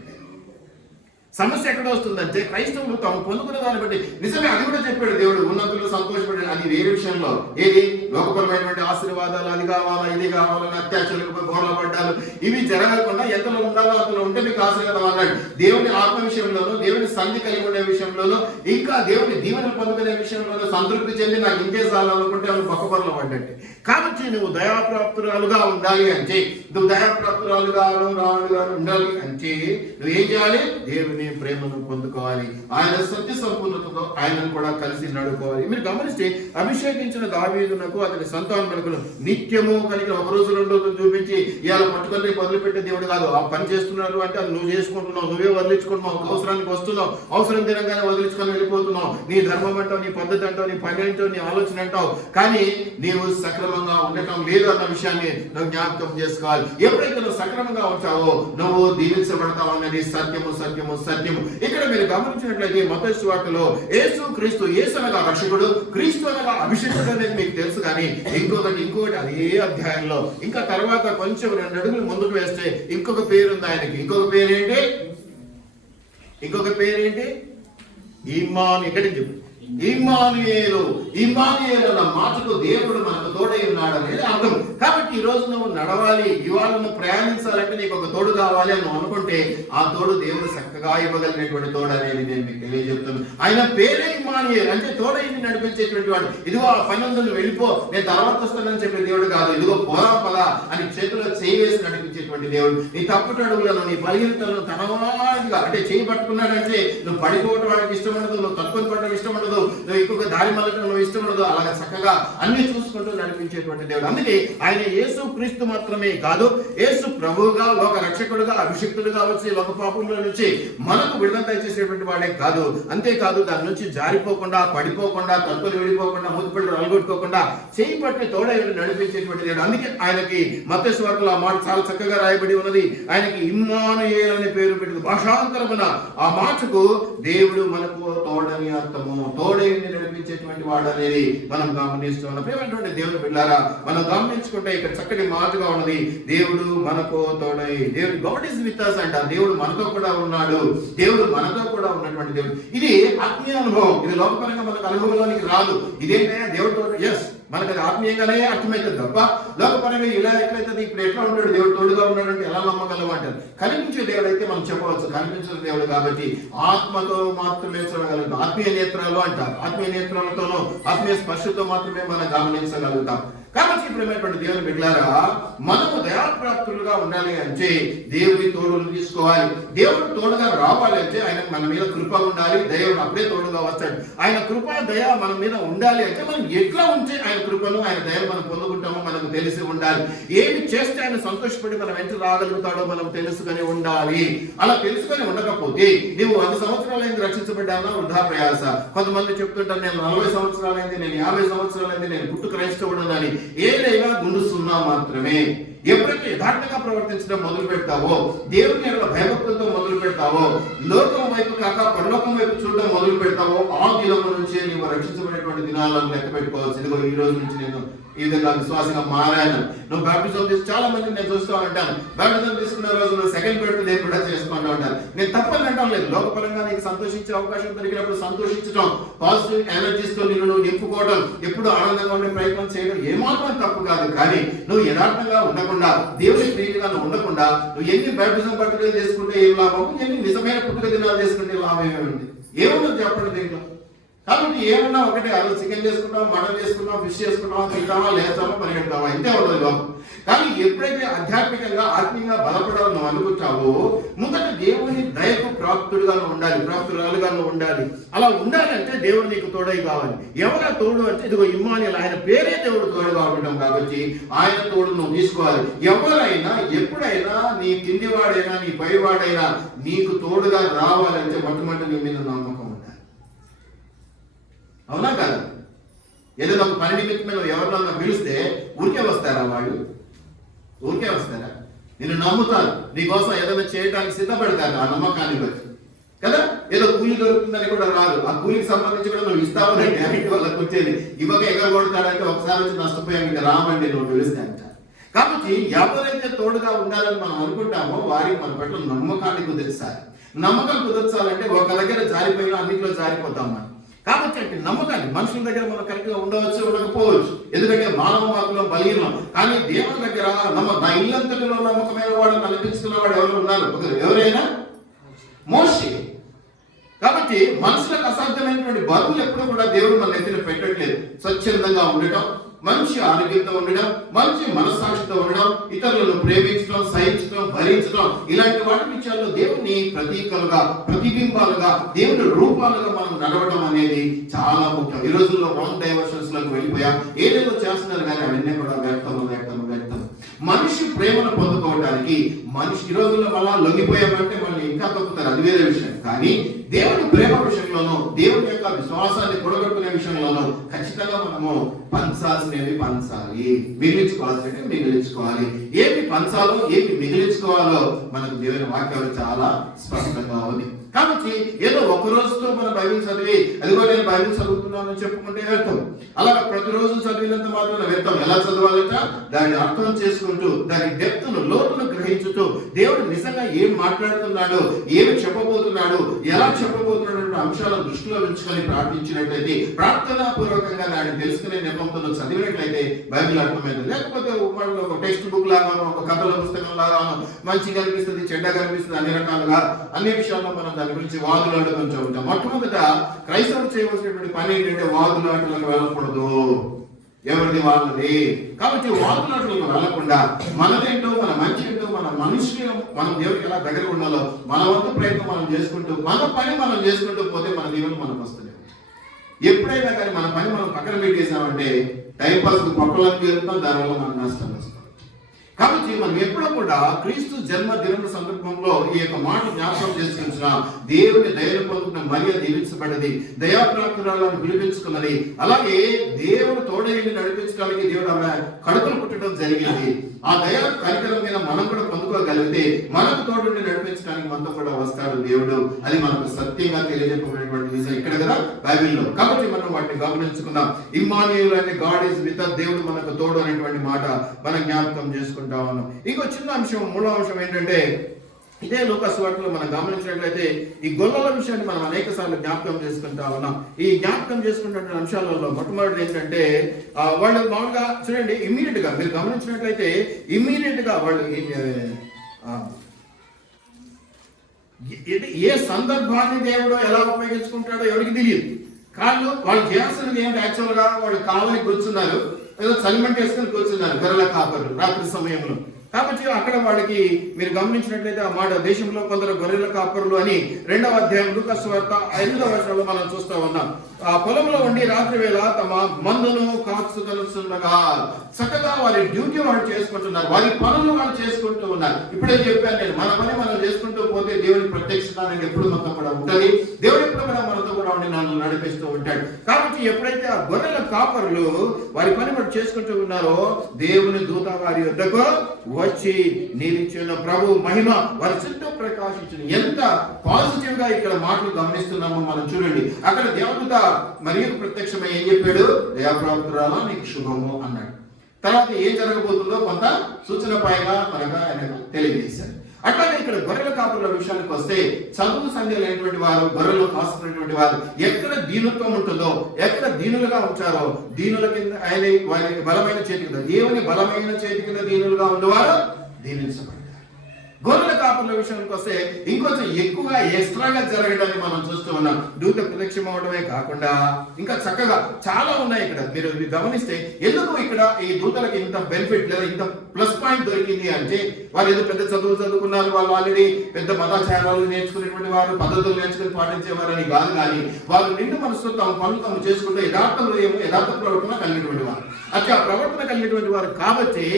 సమస్య ఎక్కడ వస్తుందంటే క్రైస్తవులు తాము పొందుకున్న దాన్ని బట్టి, నిజమే అది కూడా చెప్పాడు దేవుడు, ఉన్నతులు సంతోషపడి, అది వేరే విషయంలో. ఏది లోకపరమైనటువంటి ఆశీర్వాదాలు, అది కావాలా ఇది కావాలని అత్యాచారాలకు బోర్ల పడ్డాలు, ఇవి జరగకుండా ఎంతలో ఉండాలో అంతలో ఉంటే మీకు ఆశీర్వాదం అన్నాడు. దేవుని ఆత్మ విషయంలోనూ, దేవుని సంధి కలిగి ఉండే విషయంలోనూ, ఇంకా దేవుని దీవెనలు పొందుకునే విషయంలోనూ సంతృప్తి చెంది నాకు ఇంకే చాలనుకుంటే అవి బొక్కబొరలు పడ్డట్టు. కాబట్టి నువ్వు దయాప్రాప్తురాలుగా ఉండాలి అంటే, నువ్వు దయాప్రాప్తురాలుగా ఉండాలి అంటే నువ్వు ఏం చేయాలి? దేవుని ప్రేమను పొందుకోవాలి. ఆయన సత్య సంపూర్ణతతో ఆయనను కూడా కలిసి నడుకోవాలి. మీరు గమనిస్తే అభిషేకించిన దావీదునకు అతని సంతానములకు నిత్యము కలిగిన ఒక రోజు 2 రోజులు చూపించి ఇవాళ పట్టుకొని వదిలిపెట్టే దేవుడు కాదు. ఆ పని చేస్తున్నారు అంటే అది నువ్వు చేసుకుంటున్నావు, నువ్వే వదిలించుకుంటున్నావు, ఒక అవసరానికి వస్తున్నావు, అవసరం తినగానే వదిలించుకొని వెళ్ళిపోతున్నావు. నీ ధర్మం అంటావు, నీ పద్ధతి అంటావు, నీ పని అంటావు, నీ ఆలోచన అంటావు, కానీ నీవు సక్రమంగా ఉండటం లేదు అన్న విషయాన్ని నువ్వు జ్ఞాపకం చేసుకోవాలి. ఎప్పుడైతే నువ్వు సక్రమంగా ఉంటావో నువ్వు దీవించబడతావు అన్నది సత్యము సత్యము సత్యము. ఇక్కడ మీరు గమనించినట్లయితే మత్తయి సువార్తలో యేసు క్రీస్తు, యేసు అనగా రక్షకుడు, క్రీస్తు అనగా అభిషేకుడు అనేది మీకు తెలుసు. కానీ ఇంకొకటి అదే అధ్యాయంలో ఇంకా తర్వాత కొంచెం 2 అడుగులు ముందుకు వేస్తే ఇంకొక పేరు ఉంది ఆయనకి. ఇంకొక పేరేంటి? ఇక్కడికి చెప్పు, ఇమ్మానుయేలు. ఇమ్మానుయేలు అన్న మాటకు దేవుడు మనకు తోడై ఉన్నాడు అనేది అర్థం. కాబట్టి ఈ రోజు నువ్వు నడవాలి, ఇవాళ నువ్వు ప్రయాణించాలంటే నీకు ఒక తోడు కావాలి అని నువ్వు అనుకుంటే ఆ తోడు దేవుడు చక్కగా ఇవ్వగలిగినటువంటి తోడు అనేది నేను మీకు తెలియజెప్తాను. ఆయన పేరే ఇమ్మానుయేలు, అంటే తోడైంది నడిపించేటువంటి వాడు. ఇదిగో ఆ పని ఉంది, నువ్వు వెళ్ళిపో, నేను తర్వాత వస్తానని చెప్పే దేవుడు కాదు. ఇదిగో పోరా పదా అని చేతిలో చేయి వేసి నడిపించేటువంటి దేవుడు. నీ తప్పుట అడుగులను, నీ బలహీనతలను తనవాడిగా అంటే చేయి పట్టుకున్నాడంటే నువ్వు పడిపోవడం వాడికి ఇష్టం ఉండదు, నువ్వు తక్కువ పడడం ఇష్టం ఉండదు, నువ్వు ఇంకొక దారి మళ్ళీ నువ్వు ఇష్టం ఉండదు. అలాగే చక్కగా అన్ని చూసుకుంటూ నడిపించేటువంటి దేవుడు. అందుకే ఆయన యేసు క్రీస్తు మాత్రమే కాదు, యేసు ప్రభువుగా, లోక రక్షకుడుగా, అభిషిక్తుడుగా వచ్చి లోక పాపంలో నుంచి మనకు విడుదల దయచేసేటువంటి వాడే కాదు. అంతేకాదు దాని నుంచి జారిపోకుండా, పడిపోకుండా, తప్పులు విడిపోకుండా, ముద్దుపడి అలగొట్టుకోకుండా చేయి పట్టి తోడై నడిపించేటువంటి దేవుడు. అందుకే ఆయనకి మత్తయి సువార్తలో ఆ మాట చాలా చక్కగా రాయబడి ఉన్నది. ఆయనకి ఇమ్మానుయేలు అనే పేరు పెట్టింది. భాషాంతరమున ఆ మాటకు దేవుడు మనకు తోడని అర్థము, తోడైంది నడిపించేటువంటి వాడు అనేది మనం గమనిస్తున్నాం. ప్రియమైనటువంటి దేవుని బిడ్డలారా, మనం గమనించుకుంటే ఇక్కడ చక్కటి మాటగా ఉన్నది. దేవుడు మనకు తోడై, దేవుడు గాడ్ ఇస్ విత్ us అంట. దేవుడు మనతో కూడా ఉన్నాడు, దేవుడు మనతో కూడా ఉన్నటువంటి దేవుడు. ఇది ఆత్మీయ అనుభవం. ఇది లోకపరంగా మనకు అనుభవంలోనికి రాదు. ఇదేంటంటే దేవుడు ఎస్ మనకు అది ఆత్మీయంగానే అర్థమవుతుంది తప్ప లోకపరంగా ఇలా ఎట్లయితే ఇప్పుడు ఎట్లా ఉంటాడు, దేవుడు తోడుగా ఉన్నాడు అంటే ఎలా నమ్మగలం అంటారు. కనిపించే దేవుడు అయితే మనం చెప్పవచ్చు, కనిపించిన దేవుడు కాబట్టి ఆత్మతో మాత్రమే చూడగలుగుతాం. ఆత్మీయ నేత్రాలు అంటారు, ఆత్మీయ నేత్రాలతోనూ ఆత్మీయ స్పర్శతో మాత్రమే మనం గమనించగలుగుతాం. కాబట్టి ప్రియమైనటువంటి దేవుని బిడ్డలారా, మనము దయాప్రాప్తులుగా ఉండాలి అంటే దేవుని తోడును తీసుకోవాలి. దేవుడు తోడుగా రావాలి అంటే ఆయన మన మీద కృప ఉండాలి. దేవుడు అప్పుడే తోడుగా వస్తాడు. ఆయన కృప దయ మన మీద ఉండాలి అంటే మనం ఎట్లా ఉంటే ఆయన కృపను, ఆయన దయను మనం పొందుకుంటామో మనకు తెలిసి ఉండాలి. ఏమి చేస్తే ఆయన సంతోషపడి మనం ఎంత రాగలుగుతాడో మనం తెలుసుకొని ఉండాలి. అలా తెలుసుకొని ఉండకపోతే నీవు 100 సంవత్సరాలైంది రక్షించబడ్డానా వృధా ప్రయాస. కొంతమంది చెప్తుంటారు, నేను 40 సంవత్సరాలైంది, నేను 50 సంవత్సరాలైంది, నేను పుట్టు క్రైస్తవుడు అని. ఏదైనా గుండు 0 మాత్రమే. ఎప్పుడైతే యథార్థంగా ప్రవర్తించడం మొదలు పెడతావో, దేవుని యొక్క భయభక్తులతో మొదలు పెడతావో, లోకం వైపు కాక పరలోకం వైపు చూడడం మొదలు పెడతావో, ఆ దినం నుంచే నీవు రక్షించబడినటువంటి దినాలను లెక్క పెట్టుకోవచ్చు. ఇదిగో ఈ రోజు నుంచి నేను ఈ విధంగా విశ్వాసంగా మారాను. నువ్వు బాప్టిజం చాలా మంది నేను చూస్తూ ఉంటాను, బాప్టిజం తీసుకున్న రోజు నువ్వు సెకండ్ బర్త్ డే కూడా చేసుకుంటూ ఉంటాను. నేను తప్పని అంటాం లేదు. లోకపరంగా నీకు సంతోషించే అవకాశం దొరికినప్పుడు సంతోషించడం, పాజిటివ్ ఎనర్జీస్ తో నువ్వు నింపుకోవడం, ఎప్పుడు ఆనందంగా ఉండే ప్రయత్నం చేయడం ఏమాత్రం తప్పు కాదు. కానీ నువ్వు యథార్థంగా ఉండకుండా, దేవుని ప్రీతిగా నువ్వు ఉండకుండా, నువ్వు ఎన్ని బాప్టిజం బర్త్డే చేసుకుంటే ఏం లాభం, ఎన్ని నిజమైన పుట్టుక దినాలు చేసుకుంటే లాభం ఏముంది? ఏముంది చెప్పండి దీంట్లో. కాబట్టి ఏమన్నా ఒకటి, ఆ రోజు చికెన్ చేసుకుంటాం, మటన్ చేసుకుంటాం, ఫిష్ చేసుకుంటాం, తింటామా, లేస్తామా, పరిగెడతామా, ఇంతే ఉండదు లోపం. కానీ ఎప్పుడైతే ఆధ్యాత్మికంగా ఆత్మీయంగా బలపడాలని నువ్వు అనుకుంటావో, ముందట దేవుని దయకు ప్రాప్తుడుగా ఉండాలి, ప్రాప్తురాలుగా ఉండాలి. అలా ఉండాలంటే దేవుడు నీకు తోడై కావాలి. ఎవరా తోడు అంటే ఇదిగో ఇమ్మానుయేలు, ఆయన పేరే దేవుడు తోడుగా ఉండడం కాబట్టి ఆయన తోడు నువ్వు తీసుకోవాలి. ఎవరైనా ఎప్పుడైనా నీ కిందివాడైనా నీ పైవాడైనా నీకు తోడుగా రావాలంటే మొట్టమొదటి నీ మీద నమ్మకం ఉండాలి. అవునా కాదు? ఏదైనా ఒక పని నిమిత్తమే నువ్వు ఎవరినన్నా పిలిస్తే ఊరికే వస్తారా? వాళ్ళు ఊరికే వస్తారా? నేను నమ్ముతాను, నీకోసం ఏదైనా చేయడానికి సిద్ధపడతాను ఆ నమ్మకాన్ని బట్టి కదా. ఏదో కూలి దొరుకుతుందని కూడా రాదు. ఆ కూలికి సంబంధించి కూడా నువ్వు ఇస్తావని గ్యారెంటీ వాళ్ళకి వచ్చేది. ఇవ్వక ఎగరగొడతాడంటే ఒకసారి వచ్చి నష్టపోయాం, ఇంకా రామండి నువ్వు పిలిస్తే అంట. కాబట్టి ఎవరైతే తోడుగా ఉండాలని మనం అనుకుంటామో వారికి మన పట్ల నమ్మకాన్ని కుదిర్చాలి. నమ్మకం కుదర్చాలంటే ఒక దగ్గర జారిపోయినా అన్నింటిలో జారిపోతాం మనం. కాబట్టి నమ్మకాన్ని మనుషుల దగ్గర మనం కరెక్ట్ గా ఉండవచ్చు, ఉండకపోవచ్చు. ఎందుకంటే మానవ మార్గంలో బలీనం. కానీ దేవుని దగ్గర నా ఇల్లంతటిలో నమ్మకమైన వాడు అనిపించుకున్న వాడు ఎవరు ఉన్నారు? ఎవరైనా మోషే కాబట్టి మనుషులకు అసాధ్యమైనటువంటి బరువులు ఎప్పుడూ కూడా దేవుడు మన నెత్తిన పెట్టట్లేదు. స్వచ్ఛందంగా ఉండటం, మంచి ఆరోగ్యంతో ఉండడం, మంచి మనస్సాక్షితో ఉండడం, ఇతరులను ప్రేమించడం, సహించడం, భరించడం, ఇలాంటి వాటి విషయాల్లో దేవుని ప్రతీకలుగా, ప్రతిబింబాలుగా, దేవుని రూపాలుగా మనం నడవడం అనేది చాలా ముఖ్యం. ఈ రోజుల్లో రాంగ్ డైవర్షన్స్ లకు వెళ్ళిపోయాం, ఏదేదో చేస్తున్నారు కానీ అవన్నీ కూడా వ్యర్థం. మనిషి ప్రేమను పొందుకోవడానికి మనిషి ఈ రోజుల్లో మళ్ళా లొంగిపోయామంటే మళ్ళీ ఇంకా తప్పుతారు, అది వేరే విషయం. కానీ దేవుని ప్రేమ విషయంలోనూ, దేవుని యొక్క విశ్వాసాన్ని కూడగట్టుకునే విషయంలోనూ ఖచ్చితంగా మనము పంచాల్సినవి పంచాలి, మిగిలించుకోవాల్సినవి మిగిలించుకోవాలి. ఏమి పంచాలో ఏమి మిగిలించుకోవాలో మనకు దేవుని వాక్యాలు చాలా స్పష్టంగా ఉంది. కాబట్టి ఏదో ఒక రోజుతో మన బైబిల్ చదివి అదిగో నేను బైబిల్ చదువుతున్నాను అని చెప్పుకుంటే వ్యర్థం. అలా ప్రతిరోజు చదివినంత మాత్రం వ్యర్థం. ఎలా చదవాలంట? దాన్ని అర్థం చేసుకుంటూ, దాని డెప్త్ను, లోతును గ్రహించుతూ, దేవుడు నిజంగా ఏం మాట్లాడుతున్నాడు, ఏమి చెప్పబోతున్నాడు, ఎలా చెప్పబోతున్నాడు అంశాలను దృష్టిలో ఉంచుకొని ప్రార్థించినట్లయితే, ప్రార్థనా పూర్వకంగా దాన్ని తెలుసుకునే నెపంతో చదివినట్లయితే బైబిల్ అర్థమైంది. లేకపోతే ఒక టెక్స్ట్ బుక్ లాగానో, ఒక కథల పుస్తకం లాగానో, మంచిగా అనిపిస్తుంది, చెడ్డగా అనిపిస్తుంది, అన్ని రకాలుగా అన్ని విషయాల్లో మనం దాని గురించి వాదులాట కొంచెం ఉంటాం. మొట్టమొదట క్రైస్తవులు చేయవలసినటువంటి పని ఏంటంటే వాదులాటలకు వెళ్ళకూడదు, ఎవరిది వాళ్ళది. కాబట్టి వాదులాటలకు వెళ్ళకుండా మనదేంటో, మన మంచి ఏంటో, మన మనుషులు మనం దేవుడికి ఎలా దగ్గర ఉండాలో మన వంతు ప్రయత్నం మనం చేసుకుంటూ, మన పని మనం చేసుకుంటూ పోతే మన దేవుడు మనకు వస్తుంది. ఎప్పుడైనా కానీ మన పని మనం పక్కన పెట్టేసామంటే టైంపాస్ పక్కలకు వెళ్తాం, దానివల్ల మనకు నష్టం వస్తుంది. కాబట్టి మనం ఎప్పుడూ కూడా క్రీస్తు జన్మదిన సందర్భంలో ఈ యొక్క మాట జ్ఞాపకం చేసుకుంటున్న దేవుని దయను పొందుకున్న మరియ దీవించబడ్డది, దయాప్రాప్తురాలను పిలిపించుకున్నది. అలాగే దేవుడు తోడైంది నడిపించడానికి దేవుడు ఆమె కడుపులు పుట్టడం జరిగింది. ఆ దయ కనికరం మీద మనం కూడా పొందుకోగలిగితే మనకు తోడుని నడిపించడానికి మనతో కూడా వస్తాడు దేవుడు. అది మనకు సత్యంగా తెలియజెప్పబడినటువంటి విషయం ఇక్కడ కదా బైబిల్లో. కాబట్టి మనం వాటిని గమనించుకుందాం. ఇమ్మానుయేల్ అంటే గాడ్ ఈజ్ విత్ us, దేవుడు మనకు తోడు అనేటువంటి మాట మనం జ్ఞాపకం చేసుకుంటాం. ఇంకో చిన్న అంశం, మూడో అంశం ఏంటంటే ఇదే లూకా సువార్తలో మనం గమనించినట్లయితే ఈ గొల్లల విషయాన్ని మనం అనేక సార్లు జ్ఞాపకం చేసుకుంటా ఉన్నాం. ఈ జ్ఞాపకం చేసుకుంటున్న అంశాలలో మొట్టమొదటి ఏంటంటే వాళ్ళు మామూలుగా చూడండి, ఇమ్మీడియట్ గా మీరు గమనించినట్లయితే ఇమ్మీడియట్ గా వాళ్ళు ఏ సందర్భాన్ని దేవుడు ఎలా ఉపయోగించుకుంటాడో ఎవరికి తెలియదు. కానీ వాళ్ళు చేయాల్సినది ఏంటి? యాక్చువల్ గా వాళ్ళు కావలికి కూర్చున్నారు, ఏదో చలిమంట వేసుకుని కూర్చున్నారు గొర్రెల కాపరు రాత్రి సమయంలో. కాబట్టి అక్కడ వాళ్ళకి మీరు గమనించినట్లయితే ఆ మాట, దేశంలో కొందరు గొర్రెల కాపరులు అని 2వ అధ్యాయం లూకా సువార్త 5వ వచనంలో మనం చూస్తా ఉన్నాం. ఆ పొలంలో ఉండి రాత్రి వేళ తమ మందును కాచుకొనుచుండగా చక్కగా వారి డ్యూటీ వాళ్ళు చేసుకుంటున్నారు, వారి పనులు వాళ్ళు చేసుకుంటూ ఉన్నారు. ఇప్పుడే చెప్పాను నేను, మన పని మనం చేసుకుంటూ పోతే దేవుని ప్రత్యక్షత అనేది ఎప్పుడు మనతో కూడా ఉంటుంది. దేవుడు ఎప్పుడు కూడా మనతో కూడా ఉండి నన్ను నడిపిస్తూ ఉంటాడు. కాబట్టి ఎప్పుడైతే ఆ గొర్రెల కాపరులు వారి పని వాళ్ళు చేసుకుంటూ ఉన్నారో దేవుని దూత వారి వద్దకు వచ్చి నిలిచిన ప్రభు మహిమ వారి చుట్టూ ప్రకాశించిన. ఎంత పాజిటివ్ గా ఇక్కడ మాటలు గమనిస్తున్నామో మనం చూడండి. అక్కడ దేవదూత మరియు ప్రత్యక్షమై ఏం చెప్పాడు? దయాప్రాప్తురాలా నీకు శుభము అన్నాడు. తర్వాత ఏం జరగబోతుందో కొంత సూచన పైగా మనకు ఆయన తెలియజేశారు. అట్లాగే ఇక్కడ గొర్రెల కాపుల విషయానికి వస్తే చదువు సంధ్యలైనటువంటి వారు, గొర్రెలు కాస్తున్నటువంటి వారు ఎక్కడ దీనుత్వం ఉంటుందో, ఎక్కడ దీనులుగా ఉంటారో దీనుల కింద ఆయన వారి బలమైన చేతి కింద, దేవుని బలమైన చేతి కింద దీనులుగా ఉండేవారు దీనించబడ్డారు. గొర్రెల కాపుల విషయానికి వస్తే ఇంకొంచెం ఎక్కువగా ఎక్స్ట్రాగా జరగడాన్ని మనం చూస్తూ ఉన్నాం. దూత ప్రత్యక్షం అవడమే కాకుండా ఇంకా చక్కగా చాలా ఉన్నాయి ఇక్కడ. మీరు గమనిస్తే ఎందుకు ఇక్కడ ఈ దూతలకు ఇంత బెనిఫిట్ లేదా ఇంత ప్లస్ పాయింట్ దొరికింది అంటే, వాళ్ళు ఏదో పెద్ద చదువులు చదువుకున్నారు, వాళ్ళు ఆల్రెడీ పెద్ద మతాచారాలు నేర్చుకునేటువంటి వారు, పద్ధతులు నేర్చుకుని పాటించేవారని కాదు. కానీ వాళ్ళు నిండు మనసుతో తమ పనులు తాము చేసుకుంటే యథార్థ ప్రవర్తన కలిగినటువంటి వారు, అట్లా ప్రవర్తన కలిగినటువంటి వారు. కాబట్టి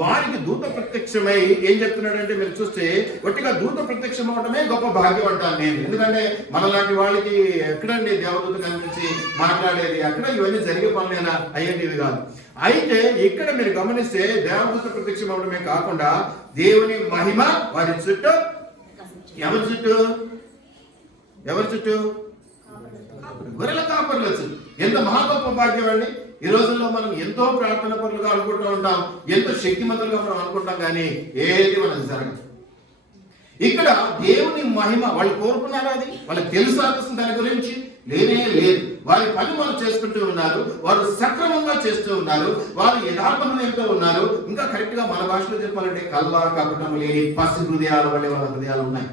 వారికి దూత ప్రత్యక్షమై ఏం చెప్తున్నాడంటే, మీరు చూస్తే ఒట్టిగా దూత ప్రత్యక్షం అవడమే గొప్ప భాగ్యం అంటాను నేను. ఎందుకంటే మనలాంటి వాళ్ళకి ఎక్కడండి దేవదూత కనిపించి మాట్లాడేది, అక్కడ ఇవన్నీ జరిగే పనులేనా అయ్యేటివి కాదు. అయితే ఇక్కడ మీరు గమనిస్తే దేవదూత ప్రత్యక్షం అవడమే కాకుండా దేవుని మహిమ వారి చుట్టూ, ఎవరి చుట్టూ? గొర్రెల కాపర్ల చుట్టూ. ఎంత మహా గొప్ప భాగ్యం అండి. ఈ రోజుల్లో మనం ఎంతో ప్రార్థన పనులుగా అనుకుంటూ ఉంటాం, ఎంతో శక్తిమంతులుగా మనం అనుకుంటాం, కానీ ఏది మనకు జరగదు. ఇక్కడ దేవుని మహిమ వాళ్ళు కోరుకున్నారా? అది వాళ్ళకి తెలుసా దాని గురించి? లేనే లేదు. వారి పని వాళ్ళు చేసుకుంటూ ఉన్నారు, వారు సక్రమంగా చేస్తూ ఉన్నారు, వారు యథార్థంతో ఉన్నారు. ఇంకా కరెక్ట్ గా మన భాషలో చెప్పాలంటే కల్లా కపటం లేని పసి హృదయాల వల్లే వాళ్ళ హృదయాలు ఉన్నాయి.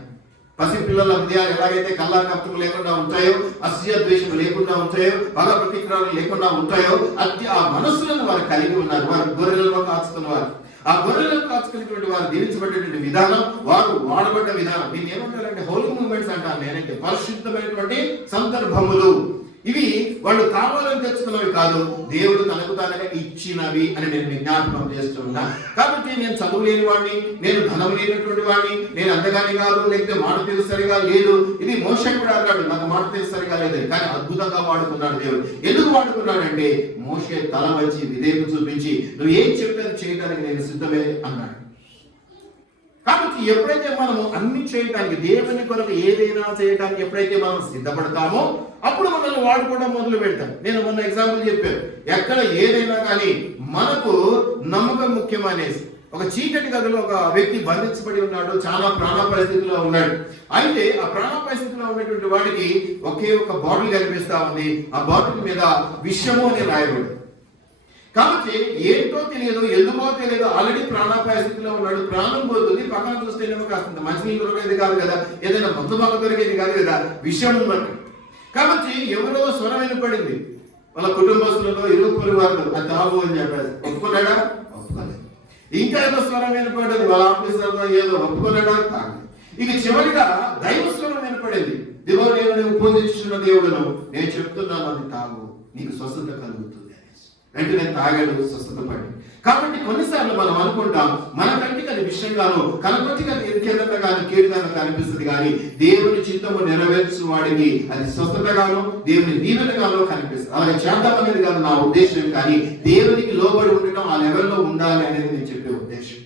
పసిపిల్లల హృదయాలు ఎలాగైతే కల్లా కప్తము లేకుండా ఉంటాయో, అసూయ ద్వేషం లేకుండా ఉంటాయో, పగ ప్రతిక్రియలు లేకుండా ఉంటాయో, ఆ మనస్సులను వారు కలిగి ఉన్నారు. వారు గొర్రెలను కాచుకున్నవారు. ఆ గొర్రెలను కాచుకునేటువంటి వారు దీవించబడేటువంటి విధానం, వారు వాడబడ్డ విధానం, దీన్ని ఏమంటారంటే హోలీ మూమెంట్స్ అంటాను నేనైతే. పరిశుద్ధమైనటువంటి సందర్భములు ఇవి. వాళ్ళు కావాలని తెచ్చుకున్నవి కాదు, దేవుడు తనకు తానుగా ఇచ్చినవి అని నేను జ్ఞాపకం చేస్తున్నా. కాబట్టి నేను చదువు లేని వాడిని, నేను ధనం లేనటువంటి వాడిని, నేను అందగాని కాదు, లేకపోతే మాట తెలుసు సరిగా లేదు. ఇది మోషే కూడా అన్నాడు, నాకు మాట తెలుసు సరిగా లేదు, కానీ అద్భుతంగా వాడుకున్నాడు దేవుడు. ఎందుకు వాడుకున్నాడంటే మోషే తల వంచి విధేయత చూపించి నువ్వు ఏం చెప్పేది చేయడానికి నేను సిద్ధమే అన్నాడు. కాబట్టి ఎప్పుడైతే మనము అన్ని చేయడానికి, దేవుని కొరకు ఏదైనా చేయడానికి ఎప్పుడైతే మనం సిద్ధపడతామో అప్పుడు మనల్ని వాడుకోవడం మొదలు పెడతాం. నేను మొన్న ఎగ్జాంపుల్ చెప్పాను, ఎక్కడ ఏదైనా కానీ మనకు నమ్మకం ముఖ్యం అనేసి. ఒక చీకటి గదిలో ఒక వ్యక్తి బంధించబడి ఉన్నాడు, చాలా ప్రాణ పరిస్థితిలో ఉన్నాడు. అయితే ఆ ప్రాణ పరిస్థితిలో ఉన్నటువంటి వాడికి ఒకే ఒక బాటిల్ కనిపిస్తా ఉంది. ఆ బాటిల్ మీద విషము అని రాయబడి. కాబట్టి ఏంటో తెలియదు, ఎందుకో తెలియదు, ఆల్రెడీ ప్రాణాపాయ స్థితిలో ఉన్నాడు, ప్రాణం పోతుంది. పక్కన చూస్తేనేమో కాస్త మంచినీళ్ళు దొరికేది కాదు కదా, ఏదైనా మందు బాగా దొరికేది కాదు కదా, విషయం ఉన్నట్టు. కాబట్టి ఎవరో స్వరం వినపడింది, వాళ్ళ కుటుంబస్తులలో ఇరువురు వారు అది తాగు అని చెప్పారు. ఒప్పుకున్నాడా? ఒప్పుకోలేదు. ఇంకా ఏదో స్వరం వినపడింది, వాళ్ళ ఆఫీసర్లో ఏదో ఒప్పుకున్నాడా? తాగు. ఇక చివరిగా దైవ స్వరం వినపడింది, దేవుడు నేను పూజించున్న దేవుడును, నేను చెప్తున్నాను అది తాగు, నీకు స్వస్థత కలుగుతుంది. వెంటనే తాగాడు, స్వస్థత పడి. కాబట్టి కొన్నిసార్లు మనం అనుకుంటాం మన కంటికి అది విషయంగాను, కనపటికి అది ఎరికేదంగాను, కేడుగాను కనిపిస్తుంది, కానీ దేవుని చిత్తము నెరవేర్చు వాడికి అది స్వస్థతగాను, దేవుని దీవెనగాను కనిపిస్తుంది. అలాగే చేద్దాం అనేది కాదు నా ఉద్దేశం, కానీ దేవునికి లోబడి ఉండటం ఆ లెవెల్లో ఉండాలి అనేది నేను చెప్పే ఉద్దేశం.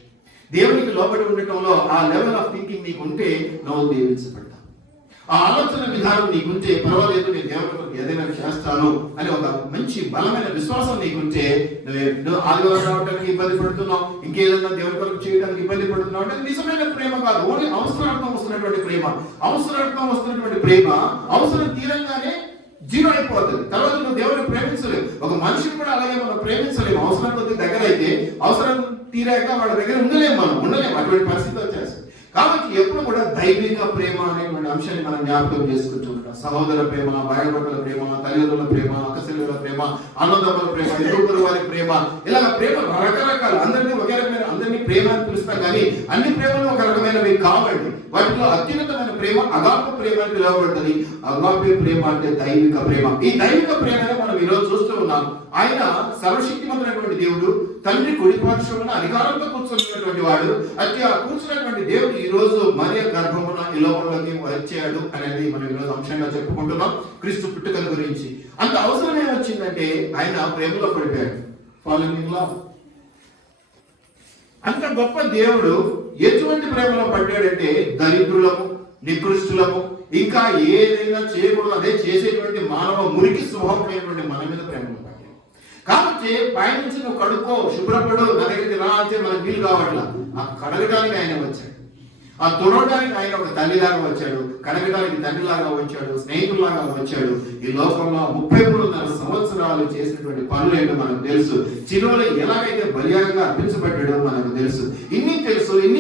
దేవునికి లోబడి ఉండటంలో ఆ లెవెల్ ఆఫ్ థింకింగ్ నీకు ఉంటే నువ్వు దీవించబడతావు. ఆ ఆలోచన విధానం నీకుంటే పర్వాలేదు, నేను దేవుడికి ఏదైనా చేస్తాను అని ఒక మంచి బలమైన విశ్వాసం నీకుంటే, నువ్వు ఆదివారం రావడానికి ఇబ్బంది పడుతున్నావు, ఇంకేదైనా దేవుడి కొరకు చేయడానికి ఇబ్బంది పడుతున్నావు అంటే నిజమైన ప్రేమ కాదు, ఓన్లీ అవసరార్థం వస్తున్నటువంటి ప్రేమ. అవసరార్థం వస్తున్నటువంటి ప్రేమ అవసరం తీరంగానే జీరో అయిపోతుంది. తర్వాత నువ్వు దేవుడిని ప్రేమించలేవు. ఒక మనిషిని కూడా అలాగే మనం ప్రేమించలేము. అవసరం కొద్ది దగ్గర అయితే అవసరం తీరాక వాళ్ళ దగ్గర ఉండలేము, మనం ఉండలేము, అటువంటి పరిస్థితి వచ్చేస్తుంది. కాబట్టి ఎప్పుడు కూడా దైవిక ప్రేమ అనేటువంటి అంశాన్ని మనం జ్ఞాపకం చేసుకుంటూ ఉంటాం. సహోదర ప్రేమ, భార్యాభర్తల ప్రేమ, తల్లిదండ్రుల ప్రేమ, అక్కచెల్లెల ప్రేమ, అన్నదమ్ముల ప్రేమ, ఇరువురు వారి ప్రేమ, ఇలాగ ప్రేమ రకరకాలు. అందరినీ ఒకే రకమైన, అందరినీ ప్రేమ అని పిలుస్తాం, కానీ అన్ని ప్రేమలు ఒక రకమైనవి కావండి. వాటిలో అత్యున్నతమైన ప్రేమ అగాప ప్రేమ అని పిలువబడుతుంది. అగాపే ప్రేమ అంటే దైవిక ప్రేమ. ఈ దైవిక ప్రేమనే మనం ఈరోజు చూస్తూ ఉన్నాం. ఆయన సర్వశక్తిమంతుడైనటువంటి దేవుడు, తండ్రి కుడి పార్శ్వమున అధికారంతో కూర్చున్నటువంటి వాడు. అయితే ఆ కూర్చున్నటువంటి దేవుడు ఈ రోజు మరియ గర్భమున ఈ లోకంలోకి వచ్చాడు అనేది మనం ఈరోజు అంశంగా చెప్పుకుంటున్నాం. క్రీస్తు పుట్టుకల గురించి అంత అవసరం ఏమొచ్చిందంటే ఆయన ప్రేమలో పడిపోయాడు. Following love. అంత గొప్ప దేవుడు ఎటువంటి ప్రేమలో పడ్డాడంటే దరిద్రులము, నికృష్టులము, ఇంకా ఏదైనా చేయకూడదు అదే చేసేటువంటి మానవ మురికి స్వభావమైనటువంటి మన మీద ప్రేమలో పడ్డాడు. కాబట్టి పైనుంచి నువ్వు కడుక్కో, శుభ్రపడు, నా దగ్గరికి రా అంటే మనకు వీలు కావట్లా. ఆ కడగడానికి ఆయన వచ్చాడు, ఆ తుడవడానికి ఆయన ఒక తల్లిలాగా వచ్చాడు, కడగడానికి తండ్రిలాగా వచ్చాడు, స్నేహితులాగా వచ్చాడు. ఈ లోకంలో 33.5 సంవత్సరాలు చేసినటువంటి పనులు ఏంటో మనకు తెలుసు. చిలువలో ఎలాగైతే బలియాగంగా అర్పించబడ్డాడో మనకు తెలుసు. ఇన్ని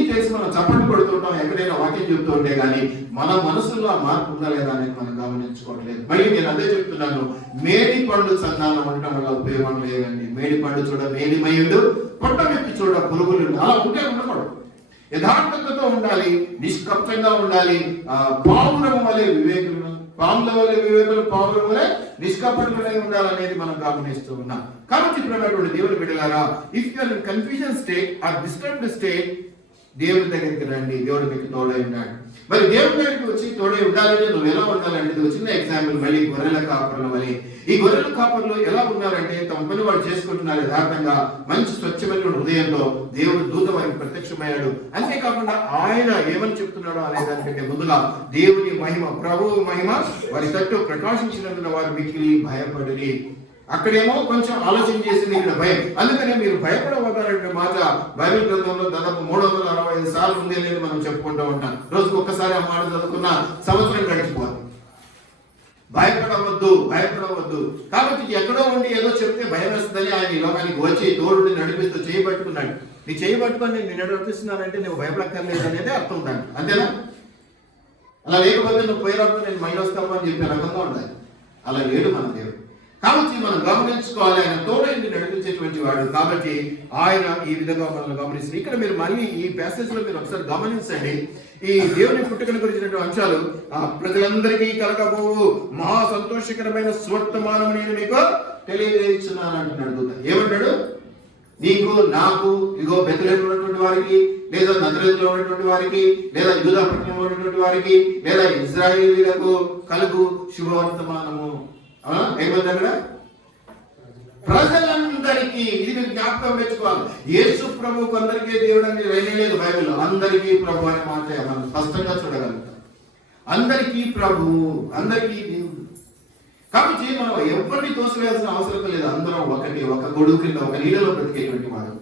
తెలిసి మనం చప్పట్లు కొడుతుంటాం ఎక్కడైనా వాక్యం చెప్తూ ఉంటే, కానీ మన మనసులో ఆ మార్పు ఉందా లేదా అనేది మనం గమనించుకోవట్లేదు. మళ్ళీ నేను అదే చెప్తున్నాను, మేడి పండు చందానం ఉండటం వల్ల ఉపయోగం లేదండి. మేడి పండు చూడ మేడిమయుడు, పొట్ట విప్పి చూడ పురుగులు, అలా ఉంటే ఉండకూడదు. యథార్థతతో ఉండాలి, నిష్కప్తంగా ఉండాలి. పావురం వలె వివేకులను, పాముల వలె వివేకులు, పావురం వలె నిష్కపటులై ఉండాలనేది మనం గమనిస్తూ ఉన్నాం. కాబట్టి ఇప్పుడు దేవుని బిడ్డలారా, if you are in confusion state or disturbed state, దేవుడి దగ్గరికి రండి. దేవుడు మీకు తోడై ఉన్నాడు. మరి దేవుడి దగ్గరికి వచ్చి తోడై ఉండాలంటే నువ్వు ఎలా ఉండాలంటే ఒక చిన్న ఎగ్జాంపుల్. మళ్ళీ గొర్రెల కాపర్లు మళ్ళీ ఈ గొర్రెల కాపర్లు ఎలా ఉన్నారంటే తమ పని వాళ్ళు చేసుకుంటున్నారు యథార్థంగా, మంచి స్వచ్ఛమైన హృదయంతో. దేవుడు దూత వారికి ప్రత్యక్షమయ్యాడు. అంతేకాకుండా ఆయన ఏమని చెప్తున్నాడో అనే దానికంటే ముందుగా దేవుని మహిమ, ప్రభువు మహిమ వారి తట్టు ప్రకాశించినందున వారు మిక్కిలి భయపడిరి. అక్కడేమో కొంచెం ఆలోచన చేసింది, ఇక్కడ భయం. అందుకనే మీరు భయపడవద్దారంటే మాట బైబిల్ గ్రంథంలో దాదాపు 365 సార్లు ఉంది అనేది మనం చెప్పుకుంటూ ఉంటాం. రోజుకు ఒక్కసారి ఆ మాట చదువుకున్న సంవత్సరం గడిచిపోవాలి. భయపడవద్దు, భయపడవద్దు. కాబట్టి ఎక్కడో ఉండి ఏదో చెప్తే భయం వేస్తుందని ఆయన ఈ లోకానికి వచ్చి తోడుని నడిపిస్తూ చేయబట్టుకున్నాడు. నీ చేయబట్టుకొని నేను నడిపిస్తున్నానంటే నువ్వు భయపడక్కర్లేదు అనేది అర్థం దాన్ని, అంతేనా? అలా లేకపోతే నువ్వు పోయినప్పుడు నేను మైండ్ వస్తాము అని చెప్పే రకంగా ఉండాలి. అలా లేడు మన దేవుడు. కాబట్టి మనం గమనించుకోవాలి, ఆయన తోడైంది నడిపించేటువంటి వాడు. కాబట్టి ఆయన ఈ విధంగా మనల్ని గమనిస్తారు. ఇక్కడ మీరు మళ్ళీ ఈ ప్యాసేజ్ లో మీరు ఒకసారి గమనించండి. ఈ దేవుని పుట్టుకను గురించినటువంటి అంశాలు, ప్రజలందరికీ కలగబోవు మహా సంతోషకరమైన స్వర్తమానం నేను మీకు తెలియజేస్తున్నాను అంటున్నాడు దూత. ఏమంటాడు? నీకు, నాకు, ఇగో బెత్లెహేములో ఉన్నటువంటి వారికి, లేదా నజరేతులో ఉన్నటువంటి వారికి, లేదా యూదా పట్టణంలో ఉన్నటువంటి వారికి, లేదా ఇశ్రాయేలీయులకు కలుగు శుభవర్తమానము. ఏమంది అక్కడ? ప్రజలందరికీ. ఇది మీరు జ్ఞాపకం పెట్టుకోవాలి. యేసు ప్రభు కొందరికీ దేవుడు అని లేదు బైబిల్లో. అందరికీ ప్రభు అనే మాట మనం స్పష్టంగా చూడగలుగుతాం. అందరికీ ప్రభు, అందరికీ దేవుడు. కాబట్టి మనం ఎవరిని తోసివేయాల్సిన అవసరం లేదు. అందరం ఒకటి, ఒక గొడుగు కింద, ఒక నీడలో బ్రతికేటువంటి వాడు.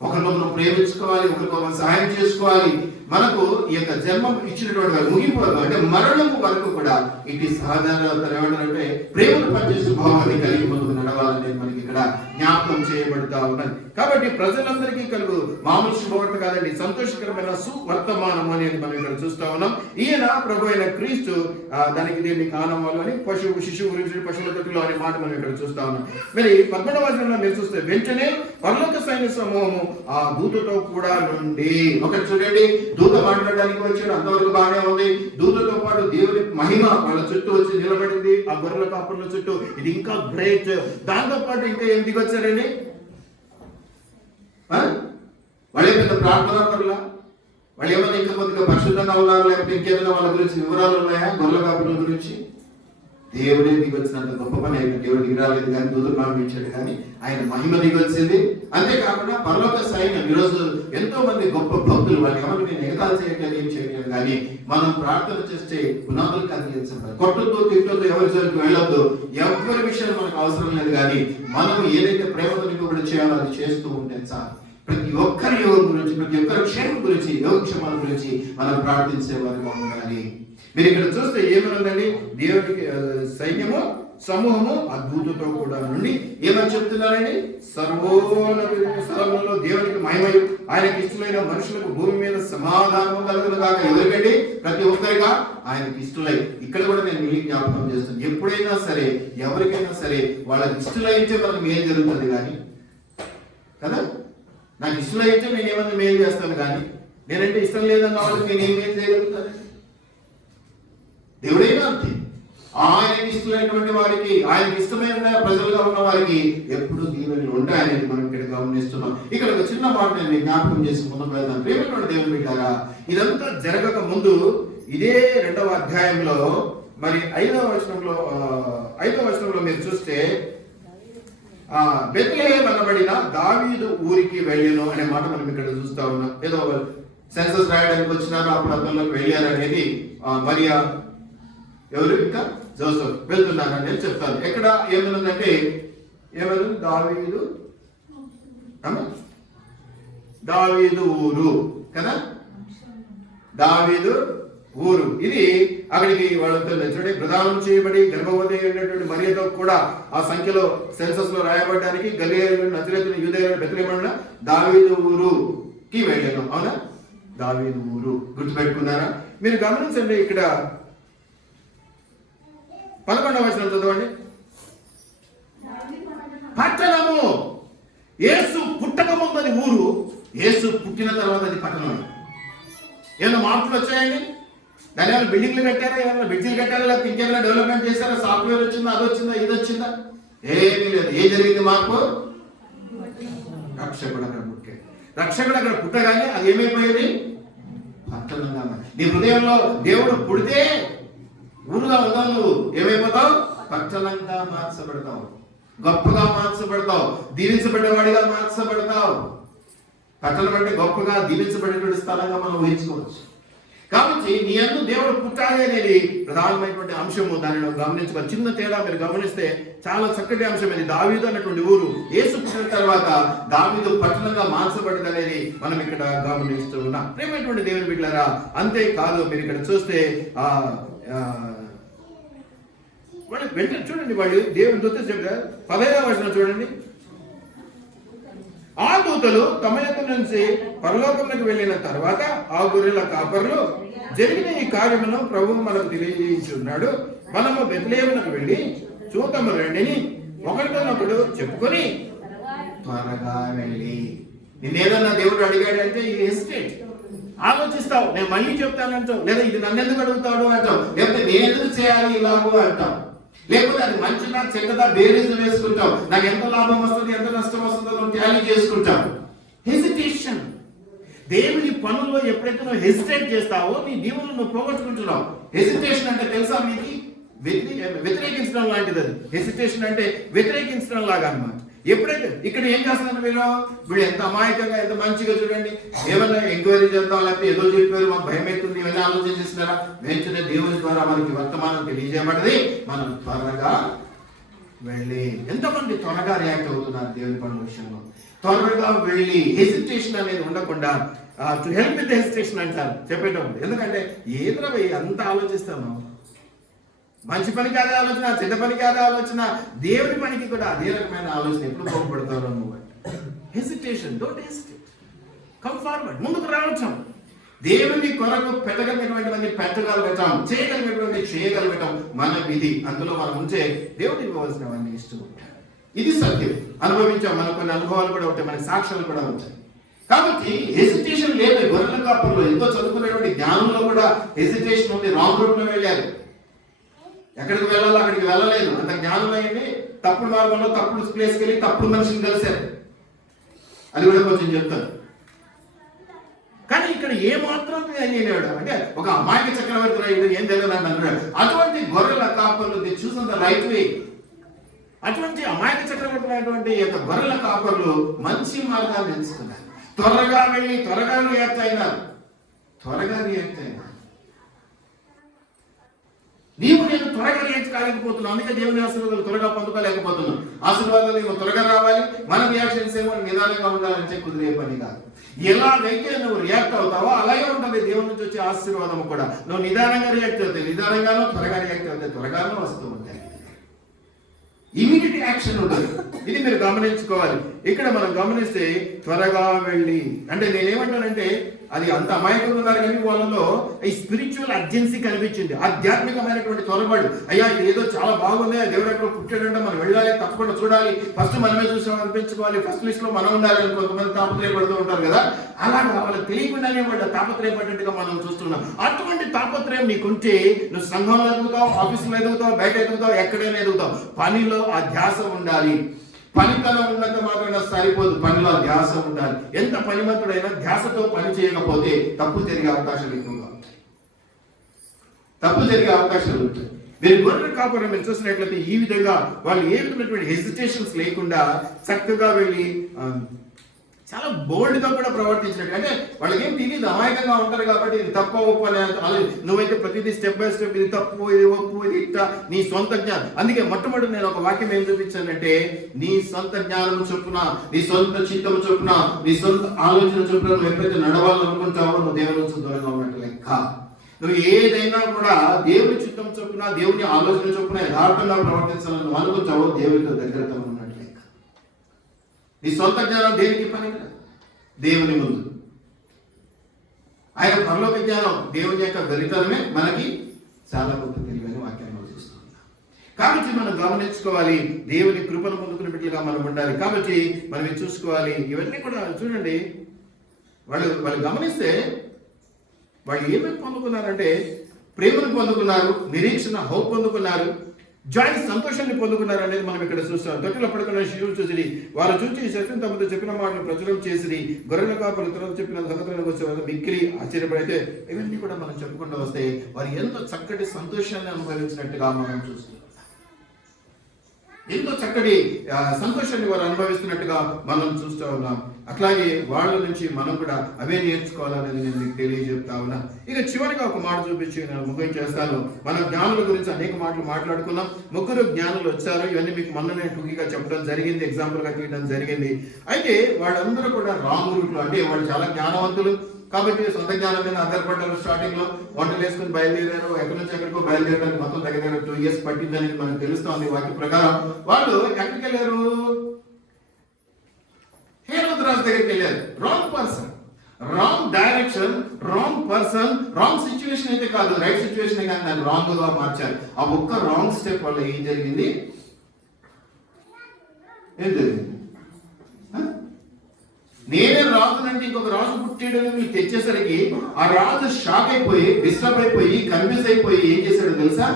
ఒకరినొకరు ప్రేమించుకోవాలి, ఒకరికొకరు సహాయం చేసుకోవాలి. మనకు ఈ యొక్క జన్మం ఇచ్చినటువంటి వారు ముగింపు అంటే మరణం వరకు కూడా ఇది సాధారణ అంటే ప్రేమను పనిచేసే భావాన్ని కలిగి ముందుకు నడవాలని మనకి ఇక్కడ జ్ఞాపకం చేయబడతా ఉన్నది. కాబట్టి ప్రజలందరికీ కలుగు మామూలు శుభవార్త కాదండి, సంతోషకరమైన సువర్తమానం అనేది మనం ఇక్కడ చూస్తా ఉన్నాం. ఈయన ప్రభు అయిన క్రీస్తు, దానికి దీన్ని కానవాళ్ళు అని శిశువు గురించి పశువుల తొట్టిలో అనే మాట మనం ఇక్కడ చూస్తా ఉన్నాం. మరి 11వ వచనంలో మీరు చూస్తే, వెంటనే పరలోక సైన్య సమూహము ఆ దూతతో కూడా నుండి. ఒకటి చూడండి, దూత మాట్లాడడానికి వచ్చాడు, అంతవరకు బాగానే ఉంది. దూతతో పాటు దేవుని మహిమ వాళ్ళ చుట్టూ వచ్చి నిలబడింది, ఆ గొర్రెల కాపుల చుట్టూ. ఇది ఇంకా గ్రేట్. దాంతో పాటు ఇంకా ఏం దిగొచ్చారండి? వాళ్ళే పెద్ద ప్రార్థన పరులా? వాళ్ళు ఏమైనా ఇంకా కొద్దిగా పరిశుద్ధంగా ఉన్నారు, లేకపోతే ఇంకేమైనా వాళ్ళ గురించి వివరాలు ఉన్నాయా? గొర్రెల కాపుల గురించి దేవుడే దిగొచ్చినంత గొప్ప పని ఆయన. దేవుడు దిగరాలేదు కానీ, దూతలు పంపించాడు కానీ, ఆయన మహిమ దిగొచ్చింది. అంతేకాకుండా పరలోక సైన్యం, ఈరోజు ఎంతో మంది గొప్ప భక్తులు, వాళ్ళకి ఎవరు నేను ఎగతాలు చేయట్లేదు, ఏం చేయట్లేదు, కానీ మనం ప్రార్థన చేస్తే పునాదులు కలిగించాలి. కొట్టుతో తిట్టుతో ఎవరి జోలికి వెళ్ళొద్దు. ఎవరి విషయాలు మనకు అవసరం లేదు, కానీ మనం ఏదైతే ప్రేమతో నింపబడి చేయాలో అది చేస్తూ ఉంటే చాలు. ప్రతి ఒక్కరి యోగం గురించి, ప్రతి ఒక్కరి క్షేమం గురించి, యోగక్షేమాల గురించి మనం ప్రార్థించే వారిగా ఉండాలి. మీరు ఇక్కడ చూస్తే ఏమనుందండి? దేవుడికి సైన్యము సమూహము అద్భుతతో కూడా నుండి ఏమని చెప్తున్నారండి? సర్వోన్నత దేవునికి మహిమయు, ఆయనకి ఇష్టమైన మనుషులకు భూమి మీద సమాధానము కలుగును కాక. ఎవరికండి? ప్రతి ఒక్కరిగా ఆయనకి ఇష్టలై. ఇక్కడ కూడా నేను మీకు జ్ఞాపకం చేస్తాను, ఎప్పుడైనా సరే ఎవరికైనా సరే వాళ్ళకి ఇష్టలైతే మనకు మేలు జరుగుతుంది కానీ కదా. నాకు ఇష్టలైతే నేను ఏమన్నా మేలు చేస్తాను, కానీ నేనంటే ఇష్టం లేదన్న వాళ్ళకి నేను ఏం మేలు చేయగలుగుతాను? దేవుడైనా అంతే. ఆయనకి ఇష్టమైనటువంటి వారికి, ఆయనకి ఇష్టమైన ప్రజలుగా ఉన్న వారికి ఎప్పుడు దీవెనలు ఉంటాయనేది మనం ఇక్కడ గమనిస్తున్నాం. ఇక్కడ ఒక చిన్న మాట నేను జ్ఞాపకం చేసి ముందుకు వెళ్తాను. ప్రేమటువంటి దేవుని బిడ్డలారా, ఇదంతా జరగక ముందు ఇదే 2వ అధ్యాయంలో మరి 5వ వచనంలో మీరు చూస్తే, బెత్లెహేము అనబడిన దావీదు ఊరికి వెళ్ళను అనే మాట మనం ఇక్కడ చూస్తా ఉన్నాం. ఏదో సెన్సస్ రాయడానికి వచ్చినారు, అప్పుడు అందులోకి వెళ్ళారు అనేది మరియా, ఎవరు ఇంకా జోసెఫ్ వెళ్తున్నారు అనేది చెప్తారు. ఎక్కడ ఏమనుందంటే, ఏమనుంది? దావీదు ఊరు కదా, దావీదు ఊరు. ఇది అక్కడికి వాళ్ళతో చూడండి, ప్రదానం చేయబడి గర్భవతి అయినటువంటి మరియతో కూడా ఆ సంఖ్యలో సెన్సస్ లో రాయబడడానికి గలిలయ, నజరేతు, యూదయ, బెత్లెహేము దావీదు ఊరుకి వెళ్ళాను. అవునా? దావీదు ఊరు గుర్తుపెట్టుకున్నారా? మీరు గమనించండి, ఇక్కడ 11వ వచనం చదవండి. పట్టణము. యేసు పుట్టక ముందు అది ఊరు, యేసు పుట్టిన తర్వాత అది పట్టణం. ఏమైనా మార్పులు వచ్చాయండి? దాని ఏమైనా బిల్డింగ్లు కట్టారా, ఏమైనా బ్రిడ్జిలు కట్టారా, లేకపోతే ఇంకేమైనా డెవలప్మెంట్ చేశారా? సాఫ్ట్వేర్ వచ్చిందా, అది వచ్చిందా, ఇది వచ్చిందా? ఏమీ లేదు. ఏం జరిగింది మార్పు? రక్షకుడు అక్కడ పుట్టాడు. రక్షకుడు అక్కడ పుట్టగానే అది ఏమైపోయేది? పట్టణంగా. నీ హృదయంలో దేవుడు పుడితే ఊరుగా ఉందా, నువ్వు ఏమైపోతావు? పట్టణంగా మార్చబడతావు, గొప్పగా మార్చబడతావు, దీవించబడ్డవాడిగా మార్చబడతావు. పట్టణం అంటే గొప్పగా దీవించబడేటువంటి స్థలంగా మనం ఊహించుకోవచ్చు. కాబట్టి నీ యందు దేవుడు పుట్టాలి అనేది ప్రధానమైనటువంటి అంశము. దానిలో గమనించుకోవాలి. చిన్న తేడా మీరు గమనిస్తే చాలా చక్కటి అంశం ఇది. దావీదు అన్నటువంటి ఊరు యేసు పుట్టిన తర్వాత దావీదు పట్టణంగా మార్చబడింది అనేది మనం ఇక్కడ గమనిస్తూ ఉన్నాం. ప్రేమైనటువంటి దేవుని బిడ్డలారా, అంతేకాదు మీరు ఇక్కడ చూస్తే వెంటనే చూడండి, వాళ్ళు దేవుని దూత చెప్పారు. 15వ వచనం చూడండి. ఆ దూతలు తమ యొక్క నుంచి పరలోకములకు వెళ్ళిన తర్వాత ఆ గొర్రెల కాపరులు జరిగిన ఈ కార్యమును ప్రభువు మనకు తెలియజేయుచున్నాడు. మనము బెత్లెహేమునకు వెళ్ళి చూతము రండిని ఒకరితోనొకడు చెప్పుకొని త్వరగా వెళ్ళి. నిన్నేదన్నా దేవుడు అడిగాడంటే ఈ ఎస్టేట్ ఆలోచిస్తావు, నేను మళ్ళీ చెప్తానంటావు, లేదా ఇది నన్ను ఎందుకు అడుగుతాడు అంటావు, లేకపోతే నేను ఎందుకు చేయాలి ఇలాగో అంటావు, లేకపోతే అది మంచిదా చెడ్డదా బేరీజు వేసుకుంటావు, నాకు ఎంత లాభం వస్తుంది ఎంత నష్టం వస్తుందో ట్యాలీ చేసుకుంటావు. హెసిటేషన్. దేవుని పనుల్లో ఎప్పుడైతే నువ్వు హెసిటేట్ చేస్తావో నీ దీవులను నువ్వు పోగొట్టుకుంటున్నావు. హెసిటేషన్ అంటే తెలుసా మీకు? వ్యతిరేకించడం లాంటిది. అది హెసిటేషన్ అంటే వ్యతిరేకించడం లాగా అన్నమాట. ఎప్పుడైతే ఇక్కడ ఏం చేస్తున్నారు వీళ్ళు ఎంత అమాయకంగా ఎంత మంచిగా చూడండి, ఏమైనా ఎంక్వైరీ చేద్దాం లేకపోతే ఏదో చెప్పారు మాకు భయం అవుతుంది ఇవన్నీ ఆలోచన చేస్తున్నారా? వెంటనే దేవుని ద్వారా మనకి వర్తమానం తెలియజేయబడ్డది, మనం త్వరగా వెళ్ళి. ఎంతమంది త్వరగా రియాక్ట్ అవుతున్నారు దేవుని పనుల విషయంలో? త్వరగా వెళ్ళి. హెసిటేషన్ అనేది ఉండకుండా టు హెల్ప్ విత్ హెసిటేషన్ అంటారు చెప్పేటప్పుడు. ఎందుకంటే ఏదో అంత ఆలోచిస్తాము, మంచి పనికి అదే ఆలోచన, చెడ్డ పనికి అదే ఆలోచన, దేవుని పనికి కూడా అదే రకమైన ఆలోచన. ఎప్పుడు బాగుపడతావు నువ్వు? Hesitation. Don't hesitate, come forward. ముందుకు రావచ్చు. దేవుని కొరకు పెట్టగలిగినటువంటి పెట్టగలగటం, చేయగలిగినటువంటి చేయగలగటం మన విధి. అందులో మనం ఉంచే దేవుడికి ఇవ్వవలసినవన్నీ ఇష్టం ఉంటాయి. ఇది సత్యం. అనుభవించాం. మనకు కొన్ని అనుభవాలు కూడా ఉంటాయి, మన సాక్ష్యాలు కూడా ఉంటాయి. కాబట్టి హెసిటేషన్ లేదు. గొర్రెల కాపరులు ఎంతో చదువుకునేటువంటి జ్ఞానంలో కూడా హెసిటేషన్ ఉంది. రాంగ్ రూట్ లో వెళ్ళారు. ఎక్కడికి వెళ్ళాలో అక్కడికి వెళ్ళలేదు. అంత జ్ఞానం అయింది. తప్పుడు మార్గంలో తప్పుడు ప్లేస్కి వెళ్ళి తప్పుడు మనిషిని కలిశారు. అది కూడా కొంచెం చెప్తాను. కానీ ఇక్కడ ఏ మాత్రం అయ్యాడు అంటే ఒక అమాయక చక్రవర్తి రాయుడు ఏం తెలియదు అన్నాడు. అటువంటి గొర్రెల కాపర్లు చూసిన ద రైట్ వే. అటువంటి అమాయక చక్రవర్తి అయినటువంటి యొక్క గొర్రెల కాపర్లు మంచి మార్గాన్ని ఎంచుకున్నారు. త్వరగా వెళ్ళి త్వరగా రియాక్ట్ అయినారు. నీవు నేను త్వరగా రియాక్ట్ కాలేకపోతున్నావు. అందుకే దేవుని ఆశీర్వాదాలు త్వరగా పొందుకోలేకపోతున్నాం. ఆశీర్వాదాలు ఏమో త్వరగా రావాలి, మన రియాక్షన్స్ ఏమో నిదానంగా ఉండాలంటే కుదిరే పని కాదు. ఎలాగైతే నువ్వు రియాక్ట్ అవుతావో అలాగే ఉంటుంది దేవుని నుంచి వచ్చే ఆశీర్వాదం కూడా. నువ్వు నిదానంగా రియాక్ట్ అవుతాయి నిదానంగానూ, త్వరగా రియాక్ట్ అవుతాయి త్వరగానూ వస్తూ ఉంటాయి. ఇమీడియట్ యాక్షన్ ఉంటుంది. ఇది మీరు గమనించుకోవాలి. ఇక్కడ మనం గమనిస్తే త్వరగా వెళ్ళి అంటే నేనేమంటానంటే అది అంత అమాయకంగా ఉన్నారు కానీ వాళ్ళలో ఈ స్పిరిచువల్ అర్జెన్సీ కనిపించింది. ఆధ్యాత్మికమైనటువంటి త్వరబడి, అయ్యా ఇది ఏదో చాలా బాగుంది, దేవుడు ఎక్కడ పుట్టాడంటే మనం వెళ్ళాలి, తప్పకుండా చూడాలి, ఫస్ట్ మనమే చూసాం అనిపించుకోవాలి, ఫస్ట్ లిస్ట్ లో మనం ఉండాలని కొంతమంది తాపత్రయపడుతూ ఉంటారు కదా. అలాగా వాళ్ళకి తెలియకుండానే వాళ్ళ తాపత్రయపడ్డట్టుగా మనం చూస్తున్నాం. అటువంటి తాపత్రయం నీకుంటే నువ్వు సంఘంలో ఎదుగుతావు, ఆఫీసులో ఎదుగుతావు, బయట ఎదుగుతావు, ఎక్కడైనా ఎదుగుతావు. పనిలో ఆ ధ్యాస ఉండాలి. పనితనం ఉన్నంత మాత్రమే సరిపోదు, పనిలో ధ్యాస ఉండాలి. ఎంత పనిమంతుడైనా ధ్యాసతో పని చేయకపోతే తప్పు జరిగే అవకాశాలు ఎక్కువగా ఉంటాయి. మీరు గొర్రెల కాపరులు మీరు చూసినట్లయితే ఈ విధంగా వాళ్ళు ఏ విధమైనటువంటి హెసిటేషన్స్ లేకుండా చక్కగా వెళ్ళి చాలా బోల్డ్ గా కూడా ప్రవర్తించినట్టు. అంటే వాళ్ళకి ఏం తెలియదు, అమాయకంగా ఉంటారు కాబట్టి ఇది తప్ప ఒప్పు అని. నువ్వైతే ప్రతిదీ స్టెప్ బై స్టెప్ ఇది తప్పు ఇది ఒప్పు ఇది ఇట్లా నీ సొంత జ్ఞానం. అందుకే మొట్టమొదటి నేను ఒక వాక్యం ఏం చూపించానంటే నీ సొంత జ్ఞానం చొప్పున, నీ సొంత చిత్తము చొప్పున, నీ సొంత ఆలోచన చొప్పున నువ్వు ఎప్పుడైతే నడవాలనుకుంటావో నువ్వు దేవుని నుంచి దూరంగా ఉన్నట్టు లెక్క. నువ్వు ఏదైనా కూడా దేవుని చిత్తం చొప్పున, దేవుని ఆలోచన చొప్పున యథార్థంగా ప్రవర్తించాలని నువ్వు అనుకుంటావో దేవునితో దగ్గరగా ఉన్నట్టు లెక్క. నీ సొంత జ్ఞానం దేనికి పని? దేవుని ముందు. ఆయన పరలోక జ్ఞానం, దేవుని యొక్క వెరితనమే మనకి చాలా గొప్ప తెలివైన వాక్యాన్ని చూస్తున్నాం. కాబట్టి మనం గమనించుకోవాలి, దేవుని కృపను పొందుకునే బిడ్డలుగా మనం ఉండాలి. కాబట్టి మనం ఇది చూసుకోవాలి. ఇవన్నీ కూడా చూడండి, వాళ్ళు గమనిస్తే వాళ్ళు ఏమేమి పొందుకున్నారంటే ప్రేమను పొందుకున్నారు, నిరీక్షణ హోప్ పొందుకున్నారు, జాయ్ సంతోషాన్ని పొందుకున్నారు అనేది మనం ఇక్కడ చూస్తాం. తొట్టిలో పడుకున్న శిశువులు చూసి వారు చూసి సత్యం తమతో చెప్పిన మాటలు ప్రచురం చేసి గొర్రెల కాపరులు ఇతరులకు చెప్పిన సంగతులకు వచ్చే మిక్కిలి ఆశ్చర్యపడితే ఇవన్నీ కూడా మనం చెప్పుకుంటూ వస్తే వారు ఎంతో చక్కటి సంతోషాన్ని అనుభవించినట్టుగా మనం చూస్తున్నాం. ఎంతో చక్కటి సంతోషాన్ని వారు అనుభవిస్తున్నట్టుగా మనం చూస్తూ ఉన్నాం. అట్లాగే వాళ్ళ నుంచి మనం కూడా అవే నేర్చుకోవాలనేది నేను మీకు తెలియజెప్తా ఉన్నా. ఇక చివరిగా ఒక మాట చూపించి నేను ముగించేస్తాను. మన జ్ఞానుల గురించి అనేక మాటలు మాట్లాడుకున్నాం. 3 జ్ఞానులు వచ్చారు. ఇవన్నీ మీకు మొన్ననే టూకీగా చెప్పడం జరిగింది, ఎగ్జాంపుల్ గా తీయడం జరిగింది. అయితే వాళ్ళందరూ కూడా రాంగ్ రూట్ లో, అంటే వాళ్ళు చాలా జ్ఞానవంతులు కాబట్టి సొంత జ్ఞానం మీద ఆధారపడ్డారు. స్టార్టింగ్ లో వంటలు వేసుకుని బయలుదేరారు. ఎక్కడి నుంచి ఎక్కడికో బయలుదేరడానికి మొత్తం దగ్గర 2 years పట్టిందని మనకు తెలుస్తోంది వాక్య ప్రకారం. వాళ్ళు ఎక్కడికి వెళ్ళారు? హేరోదు రాజు దగ్గరికి వెళ్ళారు. Wrong person, wrong direction, wrong person, wrong situation అయితే కాదు, రైట్ సిచ్యువేషన్ కానీ దాన్ని రాంగ్ గా మార్చారు. ఆ ఒక్క రాంగ్ స్టెప్ వల్ల ఏం జరిగింది? నేనే రాజునంటే ఇంకొక రాజు పుట్టాడని మీకు తెచ్చేసరికి ఆ రాజు షాక్ అయిపోయి, డిస్టర్బ్ అయిపోయి, కన్ఫ్యూజ్ అయిపోయి ఏం చేశాడు తెలుసా?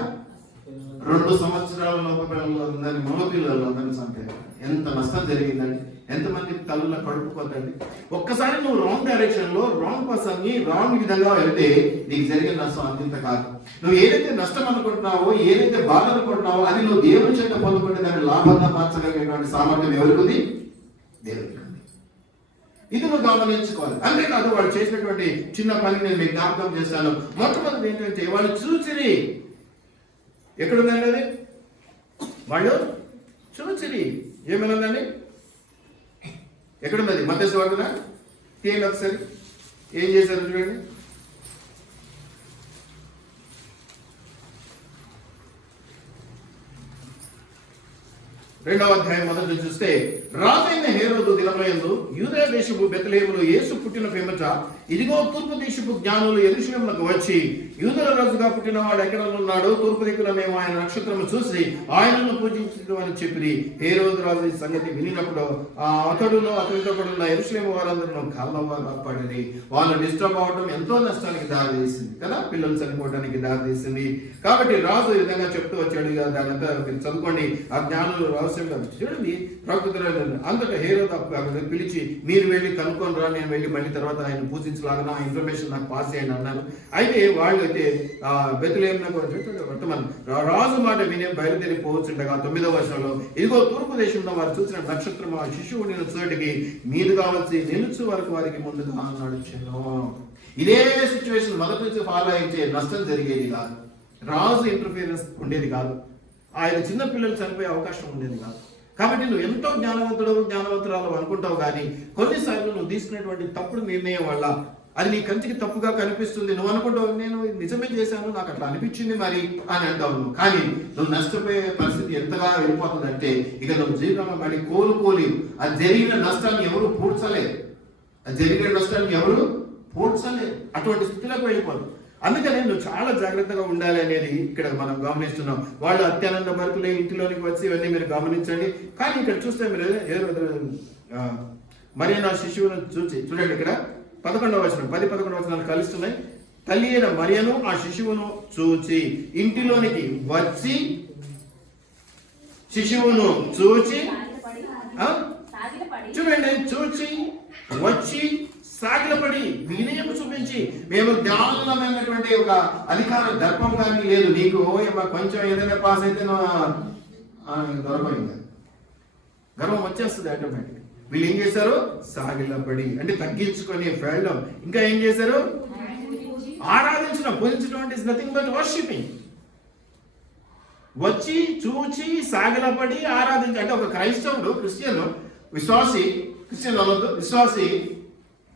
2 సంవత్సరాల లోపలందరినీ, మగ పిల్లలందరినీ చంపారు. ఎంత నష్టం జరిగిందండి, ఎంతమంది తల్లుల కడుపుకోతండి. ఒక్కసారి నువ్వు రాంగ్ డైరెక్షన్ లో రాంగ్ పర్సన్ ని రాంగ్ విధంగా వెళ్తే నీకు జరిగే నష్టం అంత కాదు. నువ్వు ఏదైతే నష్టం అనుకుంటున్నావో, ఏదైతే బాధ అనుకుంటున్నావో అది నువ్వు దేవుని చేత పొందుకుంటే దాన్ని లాభంగా మార్చగలిగేటువంటి సామర్థ్యం ఎవరికి? దేవుడికి. ఇది నువ్వు గమనించుకోవాలి. అంతేకాదు వాళ్ళు చేసినటువంటి చిన్న పని నేను మీకు జ్ఞాపకం చేస్తాను. మొట్టమొదటి ఏంటంటే వాళ్ళు చూచిరి. ఎక్కడుందండి అది? వాళ్ళు చూచిరి. ఏమనుందండి? ఎక్కడున్నది? మత్తయి సువార్త తీయండి ఒకసారి. ఏం చేశారు చూడండి. 2వ అధ్యాయం మొదటి చూస్తే, రాజైన హేరోదు దినములందు యూదయ దేశపు బెత్లెహేములో యేసు పుట్టిన పిమ్మట ఇదిగో తూర్పు దేశపు జ్ఞానులు యెరూషలేమునకు వచ్చి, యూదుల రాజుగా పుట్టిన వాడు ఎక్కడ ఉన్నాడో తూర్పు దిక్కున మేము ఆయన నక్షత్రము చూసి ఆయనను పూజించమని చెప్పి హేరోదు రాజు సంగతి వినినప్పుడు అతడును అతనితో ఉన్న యెరూషలేము వారందరూ కలవరపడి వాళ్ళు డిస్టర్బ్ అవడం ఎంతో నష్టానికి దారి తీసింది కదా, పిల్లలు చనిపోవడానికి దారి తీసింది. కాబట్టి రాజు ఈ విధంగా చెప్తూ వచ్చాడు. దాని అంతా చదువుకోండి. ఆ జ్ఞానులు రాజు చూడండి, అంతటా హేరోదు పిలిచి మీరు వెళ్ళి కనుక్కొని రా, నేను వెళ్ళి మళ్ళీ తర్వాత ఆయన పూజించలాగా ఆ ఇన్ఫర్మేషన్ నాకు పాస్ చేయండి అన్నారు. అయితే వాళ్ళు అయితే బెత్లెహేమునకు వర్తమానం రాజు మాట విని బయలుదేరి పోవచ్చుండగా 9వ వర్షంలో ఇదిగో తూర్పు దేశంలో వారు చూసిన నక్షత్రం ఆ శిశువు నేను చోటికి మీదుగా వచ్చి నిలుచు వరకు వారికి ముందుగా నడిచాను. ఇదే సిచ్యువేషన్ మొదటి నుంచి ఫాలో అయితే నష్టం జరిగేది కాదు, రాజు ఇంటర్ఫియరెన్స్ ఉండేది కాదు, ఆయన చిన్న పిల్లలు చనిపోయే అవకాశం ఉండేది కాదు. కాబట్టి నువ్వు ఎంతో జ్ఞానవంతురాలు అనుకుంటావు, కానీ కొన్నిసార్లు నువ్వు తీసుకునేటువంటి తప్పుడు నిర్ణయం వల్ల అది నీ కంటికి తప్పుగా కనిపిస్తుంది. నువ్వు అనుకుంటావు నేను నిజమే చేశాను, నాకు అట్లా అనిపించింది మరి అని అంటావు నువ్వు. కానీ నువ్వు నష్టపోయే పరిస్థితి ఎంతగా వెళ్ళిపోతుందంటే ఇక నువ్వు జీవితంలో మళ్ళీ కోలుకోలేవు. అది జరిగిన నష్టాన్ని ఎవరు పూడ్చలేరు, అటువంటి స్థితిలోకి వెళ్ళిపోదు. అందుకని నువ్వు చాలా జాగ్రత్తగా ఉండాలి అనేది ఇక్కడ మనం గమనిస్తున్నాం. వాళ్ళు అత్యానంద భరితులే ఇంటిలోనికి వచ్చి ఇవన్నీ మీరు గమనించండి. కానీ ఇక్కడ చూస్తే మీరు మరి నా శిశువును చూసి చూడండి, ఇక్కడ 11వ వచనం 10-11వ వచనాలు కలుస్తున్నాయి. తల్లి అయిన మరియను ఆ శిశువును చూచి ఇంటిలోనికి వచ్చి శిశువును చూచి చూడండి, చూచి వచ్చి సాగిలపడి వినయం చూపించి, మేము జ్ఞానమైనటువంటి ఒక అధికార దర్పం కానీ లేదు నీకు, కొంచెం ఏదైనా పాస్ అయితే దొరకదు, గర్వం వచ్చేస్తుంది ఆటోమేటిక్. వీళ్ళు ఏం చేశారు? సాగిలపడి అంటే తగ్గించుకొని వెళ్ళడం. ఇంకా ఏం చేశారు? ఆరాధించడం. పూజించడం అంటే ఇస్ నథింగ్ బట్ వర్షిపింగ్. వచ్చి చూచి సాగిలపడి ఆరాధించడం అంటే ఒక క్రైస్తవుడు, విశ్వాసి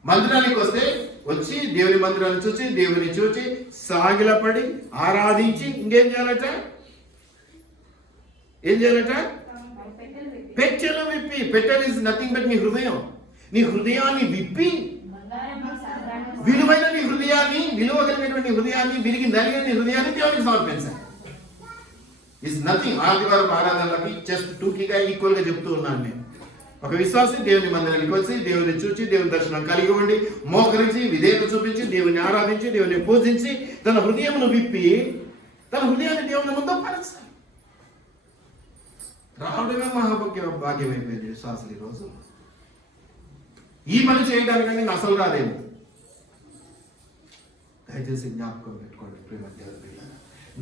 మందిరానికి వస్తే వచ్చి దేవుని మందిరాన్ని చూసి దేవుని చూచి సాగిలపడి ఆరాధించి ఇంకేం చేయాలట? పెట్టెలు విప్పి. పెట్టెలు ఇస్ నథింగ్ బట్ నీ హృదయం. నీ హృదయాన్ని విప్పి, విలువైన నీ హృదయాన్ని, విలువ కలిగినటువంటి హృదయాన్ని, విరిగి నలిగిన నీ హృదయాన్ని దేవునికి సమర్పించాలి. Is nothing. ఆదివారం ఆరాధనలకి జస్ట్ 2కిగా ఈక్వల్ గా చెప్తూ ఉన్నాను నేను. ఒక విశ్వాసి దేవుని మందిరానికి వచ్చి దేవుని చూచి దేవుని దర్శనం కలిగి ఉండి మోకరించి విధేయత చూపించి దేవుని ఆరాధించి దేవుని పూజించి తన హృదయమును విప్పి తన హృదయాన్ని దేవుని ముందు పరచాలి. రావడమే భాగ్యమైపోయింది విశ్వాసులు ఈరోజు. ఈ పని చేయడానికంటే నేను అసలు రాదేమో. దయచేసి జ్ఞాపకం పెట్టుకోండి ప్రేమ దేవుని.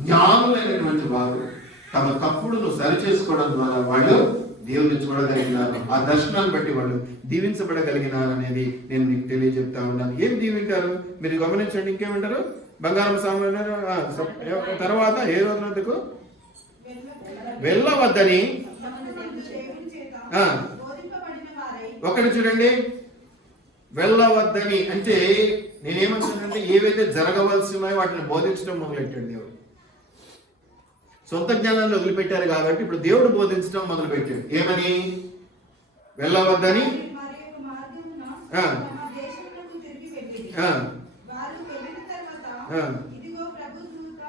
జ్ఞానులైనటువంటి వారు తమ తప్పుడును సరి చేసుకోవడం ద్వారా వాళ్ళు దేవుని చూడగలిగినారు. ఆ దర్శనాన్ని బట్టి వాళ్ళు దీవించబడగలిగినారు అనేది నేను మీకు తెలియజెప్తా ఉన్నాను. ఏం దీవింటారు మీరు గమనించండి. ఇంకేమంటారు? బంగారం సామాన్లు తర్వాత ఏ రోజునందుకు వెళ్ళవద్దని ఒకటి చూడండి. వెళ్ళవద్దని అంటే నేనేమంటున్నానంటే ఏవైతే జరగవలసి ఉన్నాయో వాటిని బోధించడం మొదలెట్టాడు దేవుడు. సొంత జ్ఞానాన్ని వదిలిపెట్టారు కాబట్టి ఇప్పుడు దేవుడు బోధించడం మొదలుపెట్టాడు. ఏమని? వెళ్ళవద్దని తమ దేశమునకు తిరిగి వెళ్ళిరి. వారు వెళ్ళిన తర్వాత ఇదిగో ప్రభు దూత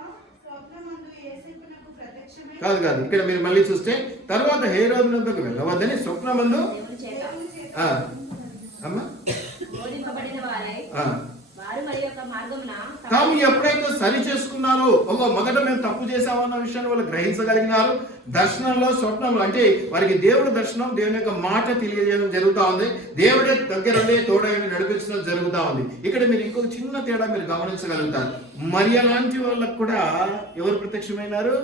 స్వప్నమందు యోసేపునకు ప్రత్యక్షమై కాదు ఇక్కడ మీరు మళ్ళీ చూస్తే తర్వాత హేరోదునొద్దకు వెళ్ళవద్దని స్వప్నమందు అమ్మా తాము ఎప్పుడైతే సరి చేసుకున్నారో మొదట మేము తప్పు చేసామన్న విషయాన్ని వాళ్ళు గ్రహించగలిగినారు. దర్శనంలో స్వప్నంలో అంటే వారికి దేవుడి దర్శనం, దేవుని యొక్క మాట తెలియజేయడం జరుగుతూ ఉంది. దేవుడే దగ్గరుండి తోడని నడిపించడం జరుగుతూ ఉంది. ఇక్కడ మీరు ఇంకొక చిన్న తేడా మీరు గమనించగలుగుతారు. మరియ లాంటి వాళ్ళకు కూడా ఎవరు ప్రత్యక్షమైనారు?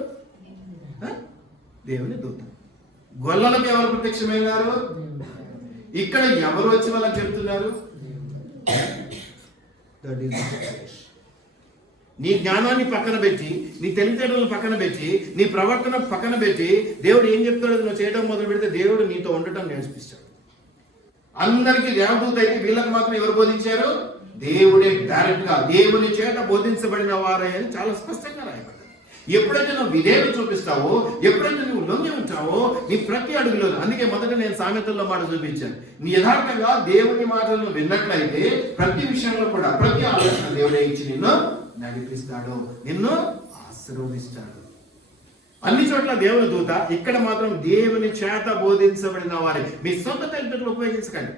దేవుని దూత. గొల్లలకు ఎవరు ప్రత్యక్షమైనారు? ఇక్కడ ఎవరు వచ్చి వాళ్ళకి చెప్తున్నారు? నీ జ్ఞానాన్ని పక్కన పెట్టి, నీ తెలివితేటలను పక్కన పెట్టి, నీ ప్రవర్తన పక్కన పెట్టి దేవుడు ఏం చెప్తాడో నువ్వు చేయడం మొదలు పెడితే దేవుడు నీతో ఉండటం నేర్పిస్తాడు. అందరికీ దేవదూత అయితే వీళ్ళకి మాత్రం ఎవరు బోధించారు? దేవుడే డైరెక్ట్ గా దేవుని చేత బోధించబడిన వారే అని చాలా స్పష్టంగా రాయబడ్డారు. ఎప్పుడైతే నువ్వు విధేయత చూపిస్తావో, ఎప్పుడైతే నువ్వు లొంగి ఉంటావో నీ ప్రతి అడుగులో, అందుకే మొదట నేను సామెతల్లో మాట చూపించాను, నీ యథార్థంగా దేవుని మాటలను విన్నట్లయితే ప్రతి విషయంలో కూడా ప్రతి ఆలోచన దేవుడే ఇచ్చి నిన్ను నడిపిస్తాడు, నిన్ను ఆశీర్వదిస్తాడు. అన్ని చోట్ల దేవుని దూత, ఇక్కడ మాత్రం దేవుని చేత బోధించబడిన వారి. మీ సొంత తెలివితేటలు ఉపయోగించకండి.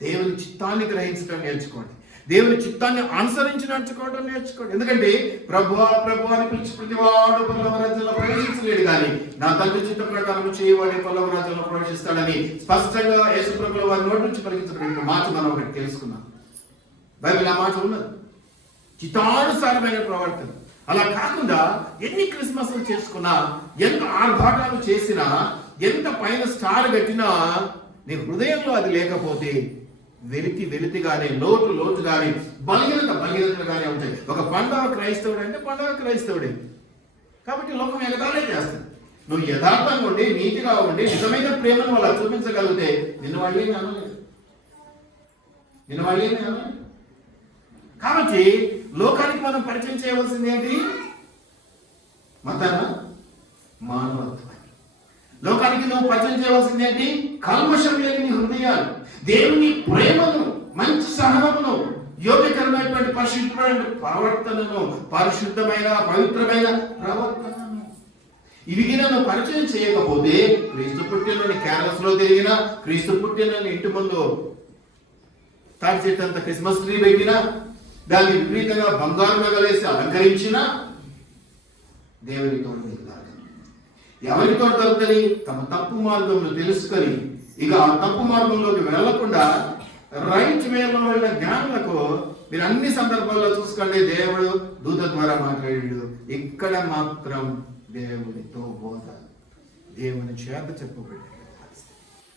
దేవుని చిత్తాన్ని గ్రహించడం నేర్చుకోండి. దేవుని చిత్తాన్ని అనుసరించి నడుచుకోవడం నేర్చుకోండి. ఎందుకంటే ప్రభువా ప్రభువా అని పిలిచి ప్రతివాడు పల్లవ రాజ్యంలో ప్రవేశించలేడు, కానీ నా తండ్రి చిత్త ప్రకారం చేయవాడే పల్లవ రాజ్యంలో ప్రవేశిస్తాడని స్పష్టంగా యేసు ప్రభుల వారి నోటి నుంచి పలికించబడిన మాట మనం ఒకటి తెలుసుకున్నాం. బైబిల్ ఆ మాట ఉన్నది, చిత్తానుసారమైన ప్రవర్తన. అలా కాకుండా ఎన్ని క్రిస్మస్లు చేసుకున్నా, ఎంత ఆర్భాటాలు చేసినా, ఎంత పైన స్టార్ కట్టినా నీ హృదయంలో అది లేకపోతే వెలితిగానే, లోతుగానే, బలహీనతలుగానే ఉంటాయి. ఒక పండగ క్రైస్తవుడు అంటే పండగ క్రైస్తవుడే కాబట్టి లోకం ఎగతాళే చేస్తుంది. నువ్వు యథార్థంగా ఉండి, నీతిగా ఉండి, నిజమైన ప్రేమను వాళ్ళు చూపించగలిగితే నిన్ను వాళ్ళేమి అనలేదు. కాబట్టి లోకానికి మనం పరిచయం చేయవలసింది ఏంటి? మతాన మానవత్వాన్ని. లోకానికి నువ్వు పరిచయం చేయవలసింది ఏంటి? కల్మషం లేని నీ హృదయాలు, దేవుని ప్రేమను, మంచి సహనమును, యోగ్యకరమైనటువంటి పరిశుద్ధమైన ప్రవర్తనను, పరిశుద్ధమైన పవిత్రమైన ప్రవర్తనను, ఇవి నువ్వు పరిచయం చేయకపోతే క్రీస్తు పుట్టినని క్యారల్స్ లో తిరిగినా, క్రీస్తు పుట్టినని ఇంటి ముందు తాటి చెట్టంత క్రిస్మస్ ట్రీ పెట్టినా, దాన్ని విపరీతంగా బంగారు నగలేసి అలంకరించినా దేవునితో ఎవరితో దొరుకుతుంది? తమ తప్పు మార్గంలో తెలుసుకొని ఇక ఆ తప్పు మార్గంలోకి వెళ్లకుండా రైట్ వేలో వెళ్ళిన జ్ఞానులకు మీరు అన్ని సందర్భాల్లో చూసుకోండి, దేవుడు దూత ద్వారా మాట్లాడాడు. ఇక్కడ మాత్రం దేవునితో బోధ, దేవుని చేత చెప్పబడి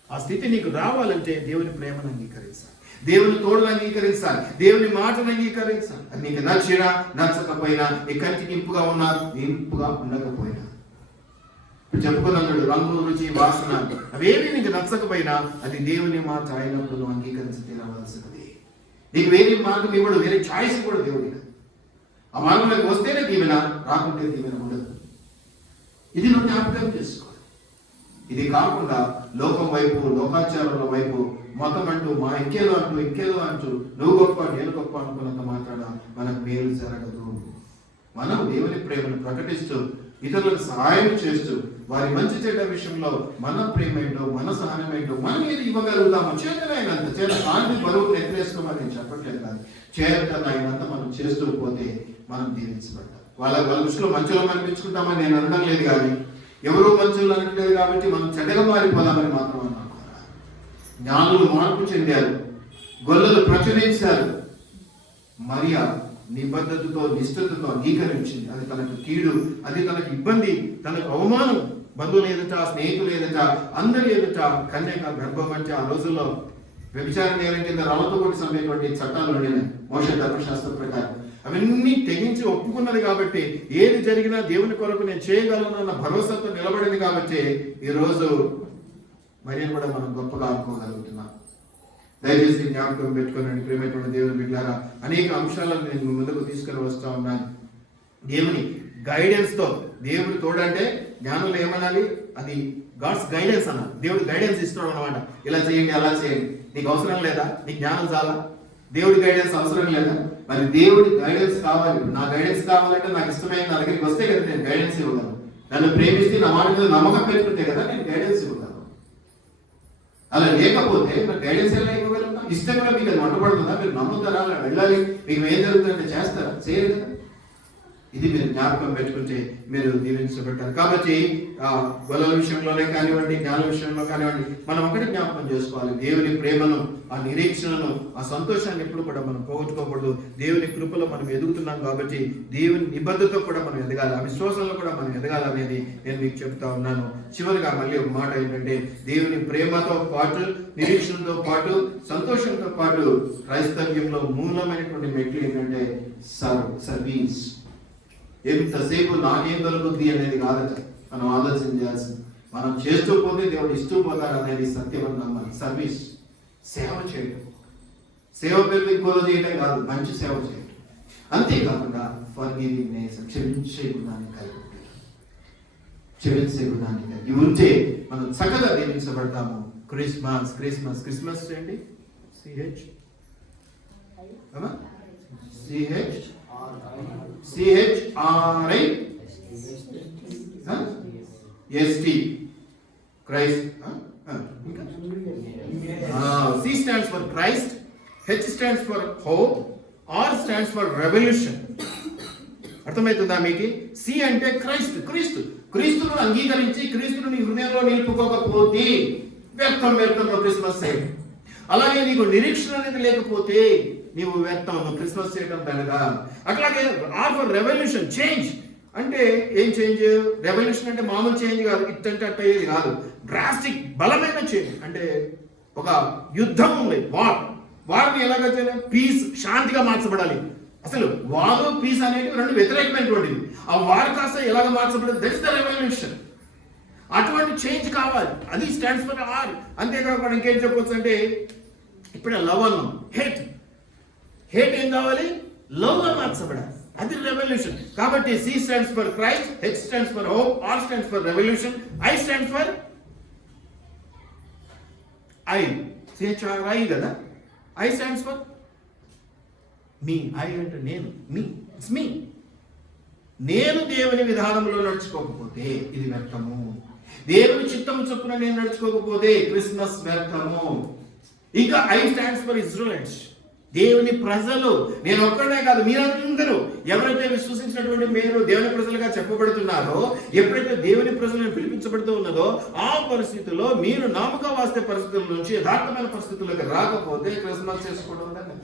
ఆ స్థితి నీకు రావాలంటే దేవుని ప్రేమను అంగీకరించాలి, దేవుని తోడును అంగీకరించాలి, దేవుని మాటను అంగీకరించాలి. అది నీకు నచ్చినా నచ్చకపోయినా, నీ కంటికి ఇంపుగా ఉన్నా ఇంపుగా ఉండకపోయినా, చెప్పుకున్నాడు రంగు, రుచి, వాసన అవేవి నీకు నచ్చకపోయినా అది దేవుని మాట అయినప్పుడు నువ్వు అంగీకరించి తినవలసినది. నీకు వేరే మార్గం ఇవ్వడు, వేరే ఛాయిస్ కూడా దేవుడిగా. ఆ మార్గంలోకి వస్తేనే దీవెన, రాకుంటే దీవెన ఉండదు. ఇది నువ్వు జ్ఞాపకం చేసుకోవాలి. ఇది కాకుండా లోకం వైపు, లోకాచారాల వైపు, మతం అంటూ, మా ఇంకేదో అంటూ నువ్వు గొప్ప నేను గొప్ప అనుకున్నంత మాట్లాడ మనకు మేలు జరగదు. మనం దేవుని ప్రేమను ప్రకటిస్తూ, ఇతరులకు సహాయం చేస్తూ, వారి మంచి చెడ్డ విషయంలో మన ప్రేమ ఏంటో, మన సహనం ఏంటో మనం ఏది ఇవ్వగలుగుతామో చేతనైనంత, చేత కాంతి బరువును ఎత్తివేసుకోమని నేను చెప్పట్లేదు, కానీ చేతనైనంత మనం చేస్తూ పోతే మనం దీవించబడతాం. వాళ్ళ దృష్టిలో మంచులో అనిపించుకుంటామని నేను అనడం లేదు, కానీ ఎవరో మంచులు అనట్లేదు కాబట్టి మనం చెడ్డగా మారిపోదామని మాత్రం అన్నాను. జ్ఞానులు మార్పు చెందారు, గొల్లలు ప్రచురించారు. మరియా నిబద్ధతతో, నిష్ఠతతో అంగీకరించింది. అది తనకు కీడు, అది తనకు ఇబ్బంది, తనకు అవమానం, బంధువులు ఎదుట, స్నేహితులు ఎదుట, అందరి ఎదుట. కన్యక గర్భం అంటే ఆ రోజుల్లో వ్యభిచార నేరం కింద రవతో కొట్టి సమేటువంటి చట్టాలు ఉండినాయి మోషే ధర్మశాస్త్ర ప్రకారం. అవన్నీ తెగించి ఒప్పుకున్నది కాబట్టి, ఏది జరిగినా దేవుని కొరకు నేను చేయగలను అన్న భరోసాతో నిలబడింది కాబట్టి ఈరోజు మరియను కూడా మనం గొప్పగా అనుకోగలుగుతున్నాం. దయచేసి జ్ఞాపకం పెట్టుకుని ప్రేమైనటువంటి దేవుని బిడ్డలారా, అనేక అంశాలను నేను ముందుకు తీసుకొని వస్తూ ఉన్నాను. దేవుని గైడెన్స్ తో, దేవుని తోడంటే జ్ఞానులు ఏమనాలి? అది గాడ్స్ గైడెన్స్ అన్న, దేవుడు గైడెన్స్ ఇస్తున్నాడు అనమాట. ఇలా చేయండి, అలా చేయండి. నీకు అవసరం లేదా? నీ జ్ఞానం చాలా? దేవుడి గైడెన్స్ అవసరం లేదా? మరి దేవుడి గైడెన్స్ కావాలి. నా గైడెన్స్ కావాలంటే నాకు ఇష్టమైన నా దగ్గరికి వస్తే కదా నేను గైడెన్స్ ఇవ్వగలను. నన్ను ప్రేమిస్తే నా మాట మీద నమ్మకం పెట్టుకుంటే కదా నేను గైడెన్స్ ఇవ్వగలను. అలా లేకపోతే నాకు గైడెన్స్ ఎలా ఇవ్వగలుగుతాం? ఇష్టం కూడా మీకు అది వంటపడుతుందా? మీరు నమ్ముతారా? అలా వెళ్ళాలి, మీకు ఏం జరుగుతుందంటే చేస్తారా? చేయరు కదా. ఇది మీరు జ్ఞాపకం పెట్టుకుంటే మీరు దీవించబడ్డారు. కాబట్టి గొల్లల విషయంలోనే కానివ్వండి, జ్ఞాన విషయంలో కానివ్వండి, మనం ఒకటి జ్ఞాపకం చేసుకోవాలి. దేవుని ప్రేమను, ఆ నిరీక్షణను, ఆ సంతోషాన్ని ఎప్పుడు కూడా మనం పోగొట్టుకోకూడదు. దేవుని కృపలో మనం ఎదుగుతున్నాం కాబట్టి దేవుని నిబద్ధతతో కూడా మనం ఎదగాలి, ఆ విశ్వాసంలో కూడా మనం ఎదగాలి అనేది నేను మీకు చెప్తా ఉన్నాను. చివరిగా మళ్ళీ ఒక మాట ఏంటంటే, దేవుని ప్రేమతో పాటు, నిరీక్షణతో పాటు, సంతోషంతో పాటు క్రైస్తవ్యంలో మూలమైనటువంటి మెట్లు ఏంటంటే సర్వీస్. ఎంతసేపు నాకేం దొరుకుద్ది అనేది కాదట మనం ఆలోచన చేయాల్సింది. మనం చేస్తూ పోతే దేవుడు ఇస్తూ పోతాడు అనేది సత్యం అని నమ్మాలి. సర్వీస్, సేవ చేయడం. సేవ పేరు ఇంకోలో చేయడం కాదు, మంచి సేవ చేయడం. అంతేకాకుండా ఫర్గివింగ్నెస్, క్షమించే గుణాన్ని కలిగి, క్షమించే గుణాన్ని కలిగి ఉంటే మనం చక్కగా దీవించబడతాము. క్రిస్మస్ క్రిస్మస్ క్రిస్మస్ చేయండి. CHRIST, Christ. C stands for Christ, H stands for hope, R stands for revolution. అర్థమవుతుందా మీకు? సి అంటే క్రైస్ట్, క్రీస్తును అంగీకరించి క్రీస్తుని హృదయంలో నిలుపుకోకపోతే వ్యర్థంలో క్రిస్మస్ చేయడం. అలాగే నీకు నిరీక్షణ అనేది లేకపోతే నీవు వ్యర్థం క్రిస్మస్ చేయడం దండగా. అట్లాగే ఆర్ ఫర్ రెవల్యూషన్, చేంజ్. అంటే ఏం చేంజ్? రెవల్యూషన్ అంటే మామూలు చేంజ్ కాదు, ఇట్టంటే అట్ట అయ్యేది కాదు. డ్రాస్టిక్, బలమైన చేంజ్. అంటే ఒక యుద్ధం ఉంది, వార్ని ఎలాగ చేయాలి? పీస్, శాంతిగా మార్చబడాలి. అసలు వారు పీస్ అనేవి రెండు వ్యతిరేకమైనటువంటివి. ఆ వారు కాస్త ఎలాగ మార్చబడాలి? That is the revolution. అటువంటి చేంజ్ కావాలి. అది స్టాండ్స్ ఫర్ ఆర్. అంతేకాకుండా ఇంకేం చెప్పొచ్చు అంటే, ఇప్పుడు లవ్ అన్నాం, హేట్ ఏం కావాలి? లవ్ గా మార్చబడాలి. అది రెవల్యూషన్. కాబట్టి C stands for Christ, H stands for hope, R stands for revolution, I stands for CHRI కదా. I stands for me. I అంటే నేను, మీ, ఇట్స్ మీ. నేను దేవుని విధానంలో నడుచుకోకపోతే ఇది వ్యర్థము. దేవుని చిత్తం చొప్పున నేను నడుచుకోకపోతే క్రిస్మస్ వ్యర్థము. ఇంకా ఐ స్టాండ్స్ ఫర్ ఇజ్రాయెల్స్, దేవుని ప్రజలు. నేను ఒక్కడే కాదు, మీరందరూ ఎవరైతే విశ్వసించినటువంటి మీరు దేవుని ప్రజలుగా చెప్పబడుతున్నారో, ఎప్పుడైతే దేవుని ప్రజలను పిలిపించబడుతూ ఉన్నదో ఆ పరిస్థితుల్లో మీరు నామక వాస్తే పరిస్థితుల నుంచి యథార్థమైన పరిస్థితుల్లోకి రాకపోతే క్రిస్మస్ చేసుకోవడం ఉందండి.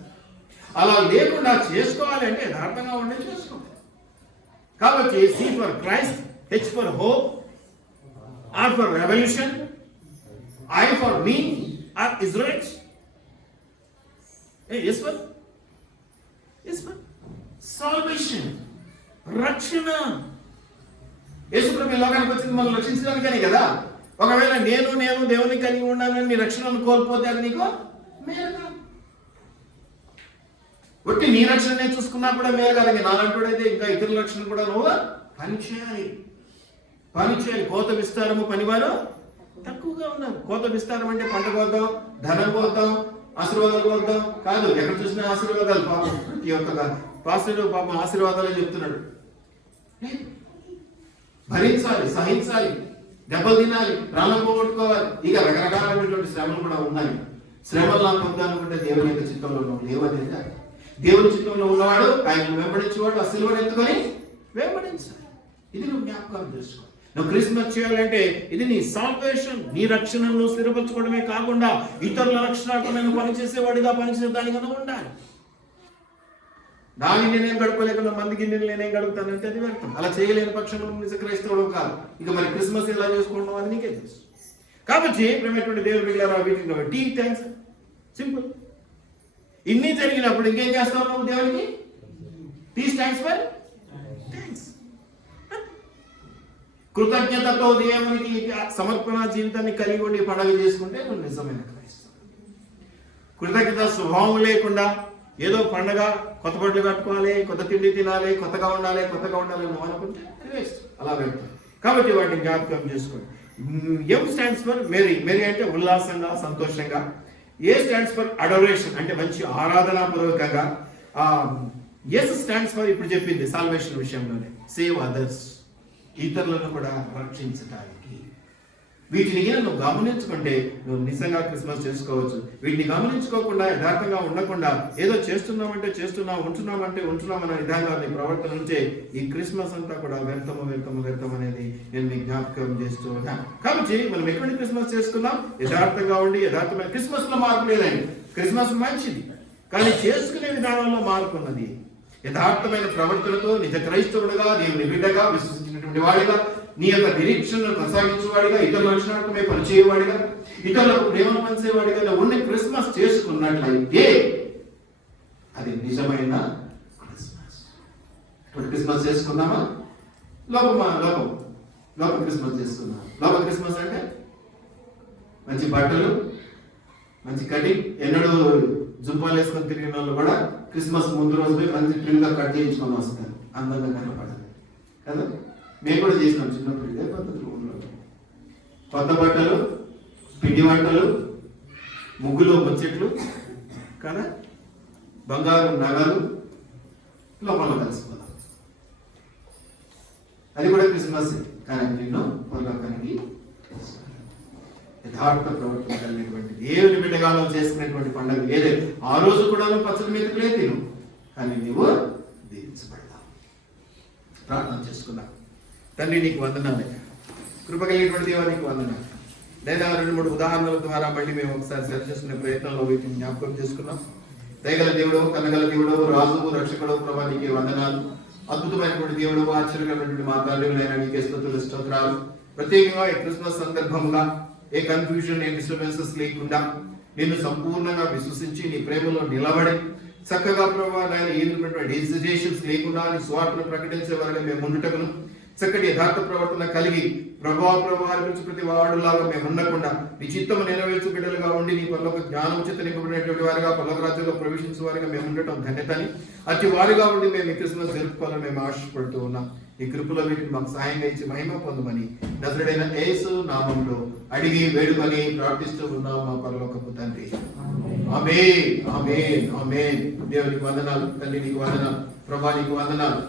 అలా లేకుండా చేసుకోవాలి అంటే యథార్థంగా ఉండే చేసుకోవాలి. కాబట్టి C for Christ, H for hope, R for revolution, I for me, R Israels. Yes, sir. Yes, sir. Salvation. రక్షణ. యేసుప్రభు ఈ లోకానికి వచ్చింది మనం రక్షించడానికని కదా. ఒకవేళ నేను దేవుని కలిగి ఉన్నానని నీ రక్షణను కోల్పోతే అది నీకు మేలు. ఒట్టి నీ రక్షణనే చూసుకున్నా కూడా మేలు కాదు. నాలంటూడైతే ఇంకా ఇతరుల రక్షణ కూడా నువ్వు పని చేయాలి. కోత విస్తారము పనివారు తక్కువగా ఉన్నారు. కోత విస్తారం అంటే పంట కోద్దాం, ధనం కోద్దాం, ఆశీర్వాదాలు కోద్దాం కాదు. ఎక్కడ చూసినా ఆశీర్వాదాలు. పాపం ఈ యొక్క పాస్టర్ పాపం ఆశీర్వాదాలు చెప్తున్నాడు. భరించాలి, సహించాలి, దెబ్బలు తినాలి, ప్రాణం పోగొట్టుకోవాలి. ఇక రకరకాలైనటువంటి శ్రమలు కూడా ఉన్నాయి. శ్రమలు నాకు పొందాలనుకుంటే దేవుని యొక్క చిత్తంలో నువ్వు లేవనేది. దేవుని చిత్తంలో ఉన్నవాడు ఆయన వెంబడించేవాడు ఆ సిలువను ఎత్తుకొని వెంబడించాలి. ఇది నువ్వు జ్ఞాపకాలు చేసుకో. నువ్వు క్రిస్మస్ చేయాలంటే ఇది నీ సాల్వేషన్, నీ రక్షణను స్థిరపరచుకోవడమే కాకుండా ఇతరుల రక్షణకు నేను పనిచేసేవాడిగా పనిచేయడానికి ఉండాలి. దాన్ని నేనేం గడపలేకుండా మందికి నేనేం గడుపుతానంటే అది వ్యర్థం. అలా చేయలేని పక్షంలో నిజ క్రైస్తవుడు కాదు. ఇక మరి క్రిస్మస్ ఎలా చేసుకుంటాం అది నీకే తెలుసు. కాబట్టి ప్రేమటువంటి దేవుడు మిగిలిన వీటిని టీ థ్యాంక్స్, సింపుల్. ఇన్ని జరిగినప్పుడు ఇంకేం చేస్తావు నువ్వు దేవునికి? T thanks for thanks. కృతజ్ఞతతో దేవునికి సమర్పణ జీవితాన్ని కలిగి ఉండి పండుగ చేసుకుంటే నువ్వు నిజమైన క్రైస్తవుడు. కృతజ్ఞత స్వభావం లేకుండా ఏదో పండగ కొత్త బట్టలు కట్టుకోవాలి, కొత్త తిండి తినాలి, కొత్తగా ఉండాలి నువ్వు అనుకుంటే వేస్ట్, అలా వెళ్తాం. కాబట్టి వాటిని జ్ఞాపకం చేసుకోండి. M stands for Mary. Mary అంటే ఉల్లాసంగా, సంతోషంగా. ఏ స్టాండ్స్ ఫర్ అడోరేషన్ అంటే మంచి ఆరాధనాపూర్వకంగా. ఎస్ స్టాండ్స్ ఫర్ ఇప్పుడు చెప్పింది సాల్వేషన్ విషయంలోనే, సేవ్ అదర్స్, ఇతరులను కూడా రక్షించడానికి. వీటిని నువ్వు గమనించుకుంటే నువ్వు నిజంగా క్రిస్మస్ చేసుకోవచ్చు. వీటిని గమనించుకోకుండా యథార్థంగా ఉండకుండా ఏదో చేస్తున్నామంటే ఉంటున్నాం అనే విధంగా నీ ప్రవర్తన ఉంటే ఈ క్రిస్మస్ అంతా కూడా వ్యర్థం అనేది నేను మీకు జ్ఞాపకం చేస్తూ ఉన్నాను. కాబట్టి మనం ఎటువంటి క్రిస్మస్ చేసుకున్నాం? యథార్థంగా ఉండి, యథార్థమైన క్రిస్మస్ లో మార్పు లేదండి. క్రిస్మస్ మంచిది, కానీ చేసుకునే విధానంలో మార్పు ఉన్నది. యథార్థమైన ప్రవర్తనతో నిజ క్రైస్తవుడుగా, దేవుని బిడ్డగా, విశ్వసించినటువంటి వాడిగా, నీ యొక్క నిరీక్షణను కొనసాగించేవాడిగా, ఇతరుల రక్షణార్థమే పనిచేయవాడిగా, ఇతరులకు ప్రేమను పంచేవాడిగా ఉన్న క్రిస్మస్ చేసుకున్నట్లయితే అది నిజమైన క్రిస్మస్. ఇప్పుడు క్రిస్మస్ చేసుకున్నామా? లోక క్రిస్మస్ చేసుకున్నాం. లోక క్రిస్మస్ అంటే మంచి బట్టలు, మంచి కటింగ్. ఎన్నడూ జుంపాలు వేసుకొని తిరిగిన వాళ్ళు కూడా క్రిస్మస్ ముందు రోజు పోయి మంచి ట్రిమ్గా కట్ చేయించుకొని వస్తారు, అందంగా కనపడాలి కదా. మేము కూడా చేసినాం చిన్నప్పుడు ఇదే పద్ధతి. ఊళ్ళో కొత్త బట్టలు, పిండి వంటలు, ముగ్గులు, ముచ్చట్లు కదా, బంగారు నగలు, లోపల కలిసిపోదాం. అది కూడా క్రిస్మస్. కానీ నిన్ను పరలోకానికి యథార్థ ప్రవర్తన కలిగినటువంటి దేవుని బిడ్డగాలో చేసుకునేటువంటి పండుగ ఏదే. ఆ రోజు కూడా పచ్చడి మెతుకులే తిను, కానీ నువ్వు దీవించబడతావు. ప్రార్థన చేసుకుందాం. తండ్రి నీకు వందనాలు, కృప కలిగినటువంటి దేవా నీకు వందనాలు. లేదా 2-3 ఉదాహరణల ద్వారా మళ్ళీ మేము ఒకసారి సరి చేసుకునే ప్రయత్నంలో వీటిని జ్ఞాపకం చేసుకున్నాం. దయగల దేవుడు, కన్నగల దేవుడు, రాజు, రక్షకుడు, ప్రభా నీకే వందనాలు. అద్భుతమైనటువంటి దేవుడు, ఆశ్చర్యమైనటువంటి మా తల్లిలైన నీకే స్తుతులు, స్తోత్రాలు. ప్రత్యేకంగా ఈ క్రిస్మస్ సందర్భంగా ఏ కన్ఫ్యూజన్, ఏ డిస్టర్బెన్సెస్ లేకుండా నిన్ను సంపూర్ణంగా విశ్వసించి నీ ప్రేమలో నిలబడి చక్కగా ప్రభావ హెజిటేషన్స్ లేకుండా నీ స్వార్థను ప్రకటించే వారిగా మేము ఉండుటకును, చక్కటి యథార్థ ప్రవర్తన కలిగి ప్రభావించి ప్రతి వాడులాగా మేము ఉండకుండా నీ చిత్తము నెరవేర్చు బిడ్డలుగా ఉండి నీ పనులకు జ్ఞానం చేత నింపబడినటువంటి వారిగా పర్లోక రాజ్యంలో ప్రవేశించే వారిగా మేము ఉండటం ధన్యతని, అతి వారిగా ఉండి మేము ఈ క్రిస్మస్ జరుపుకోవాలని మేము ఆశపడుతూ ఉన్నాం. ఈ కృపలో వీటిని మాకు సహాయంగా ఇచ్చి మహిమ పొందమని నజరుడైన యేసు నామములో అడిగి వేడుకొని ప్రార్థిస్తూ ఉన్నాం మా పరలోకపు తండ్రి. ఆమేన్, ఆమేన్, ఆమేన్. దేవునికి వందనాలు. తండ్రి నీకు వందనాలు. ప్రభా నీకు వందనాలు.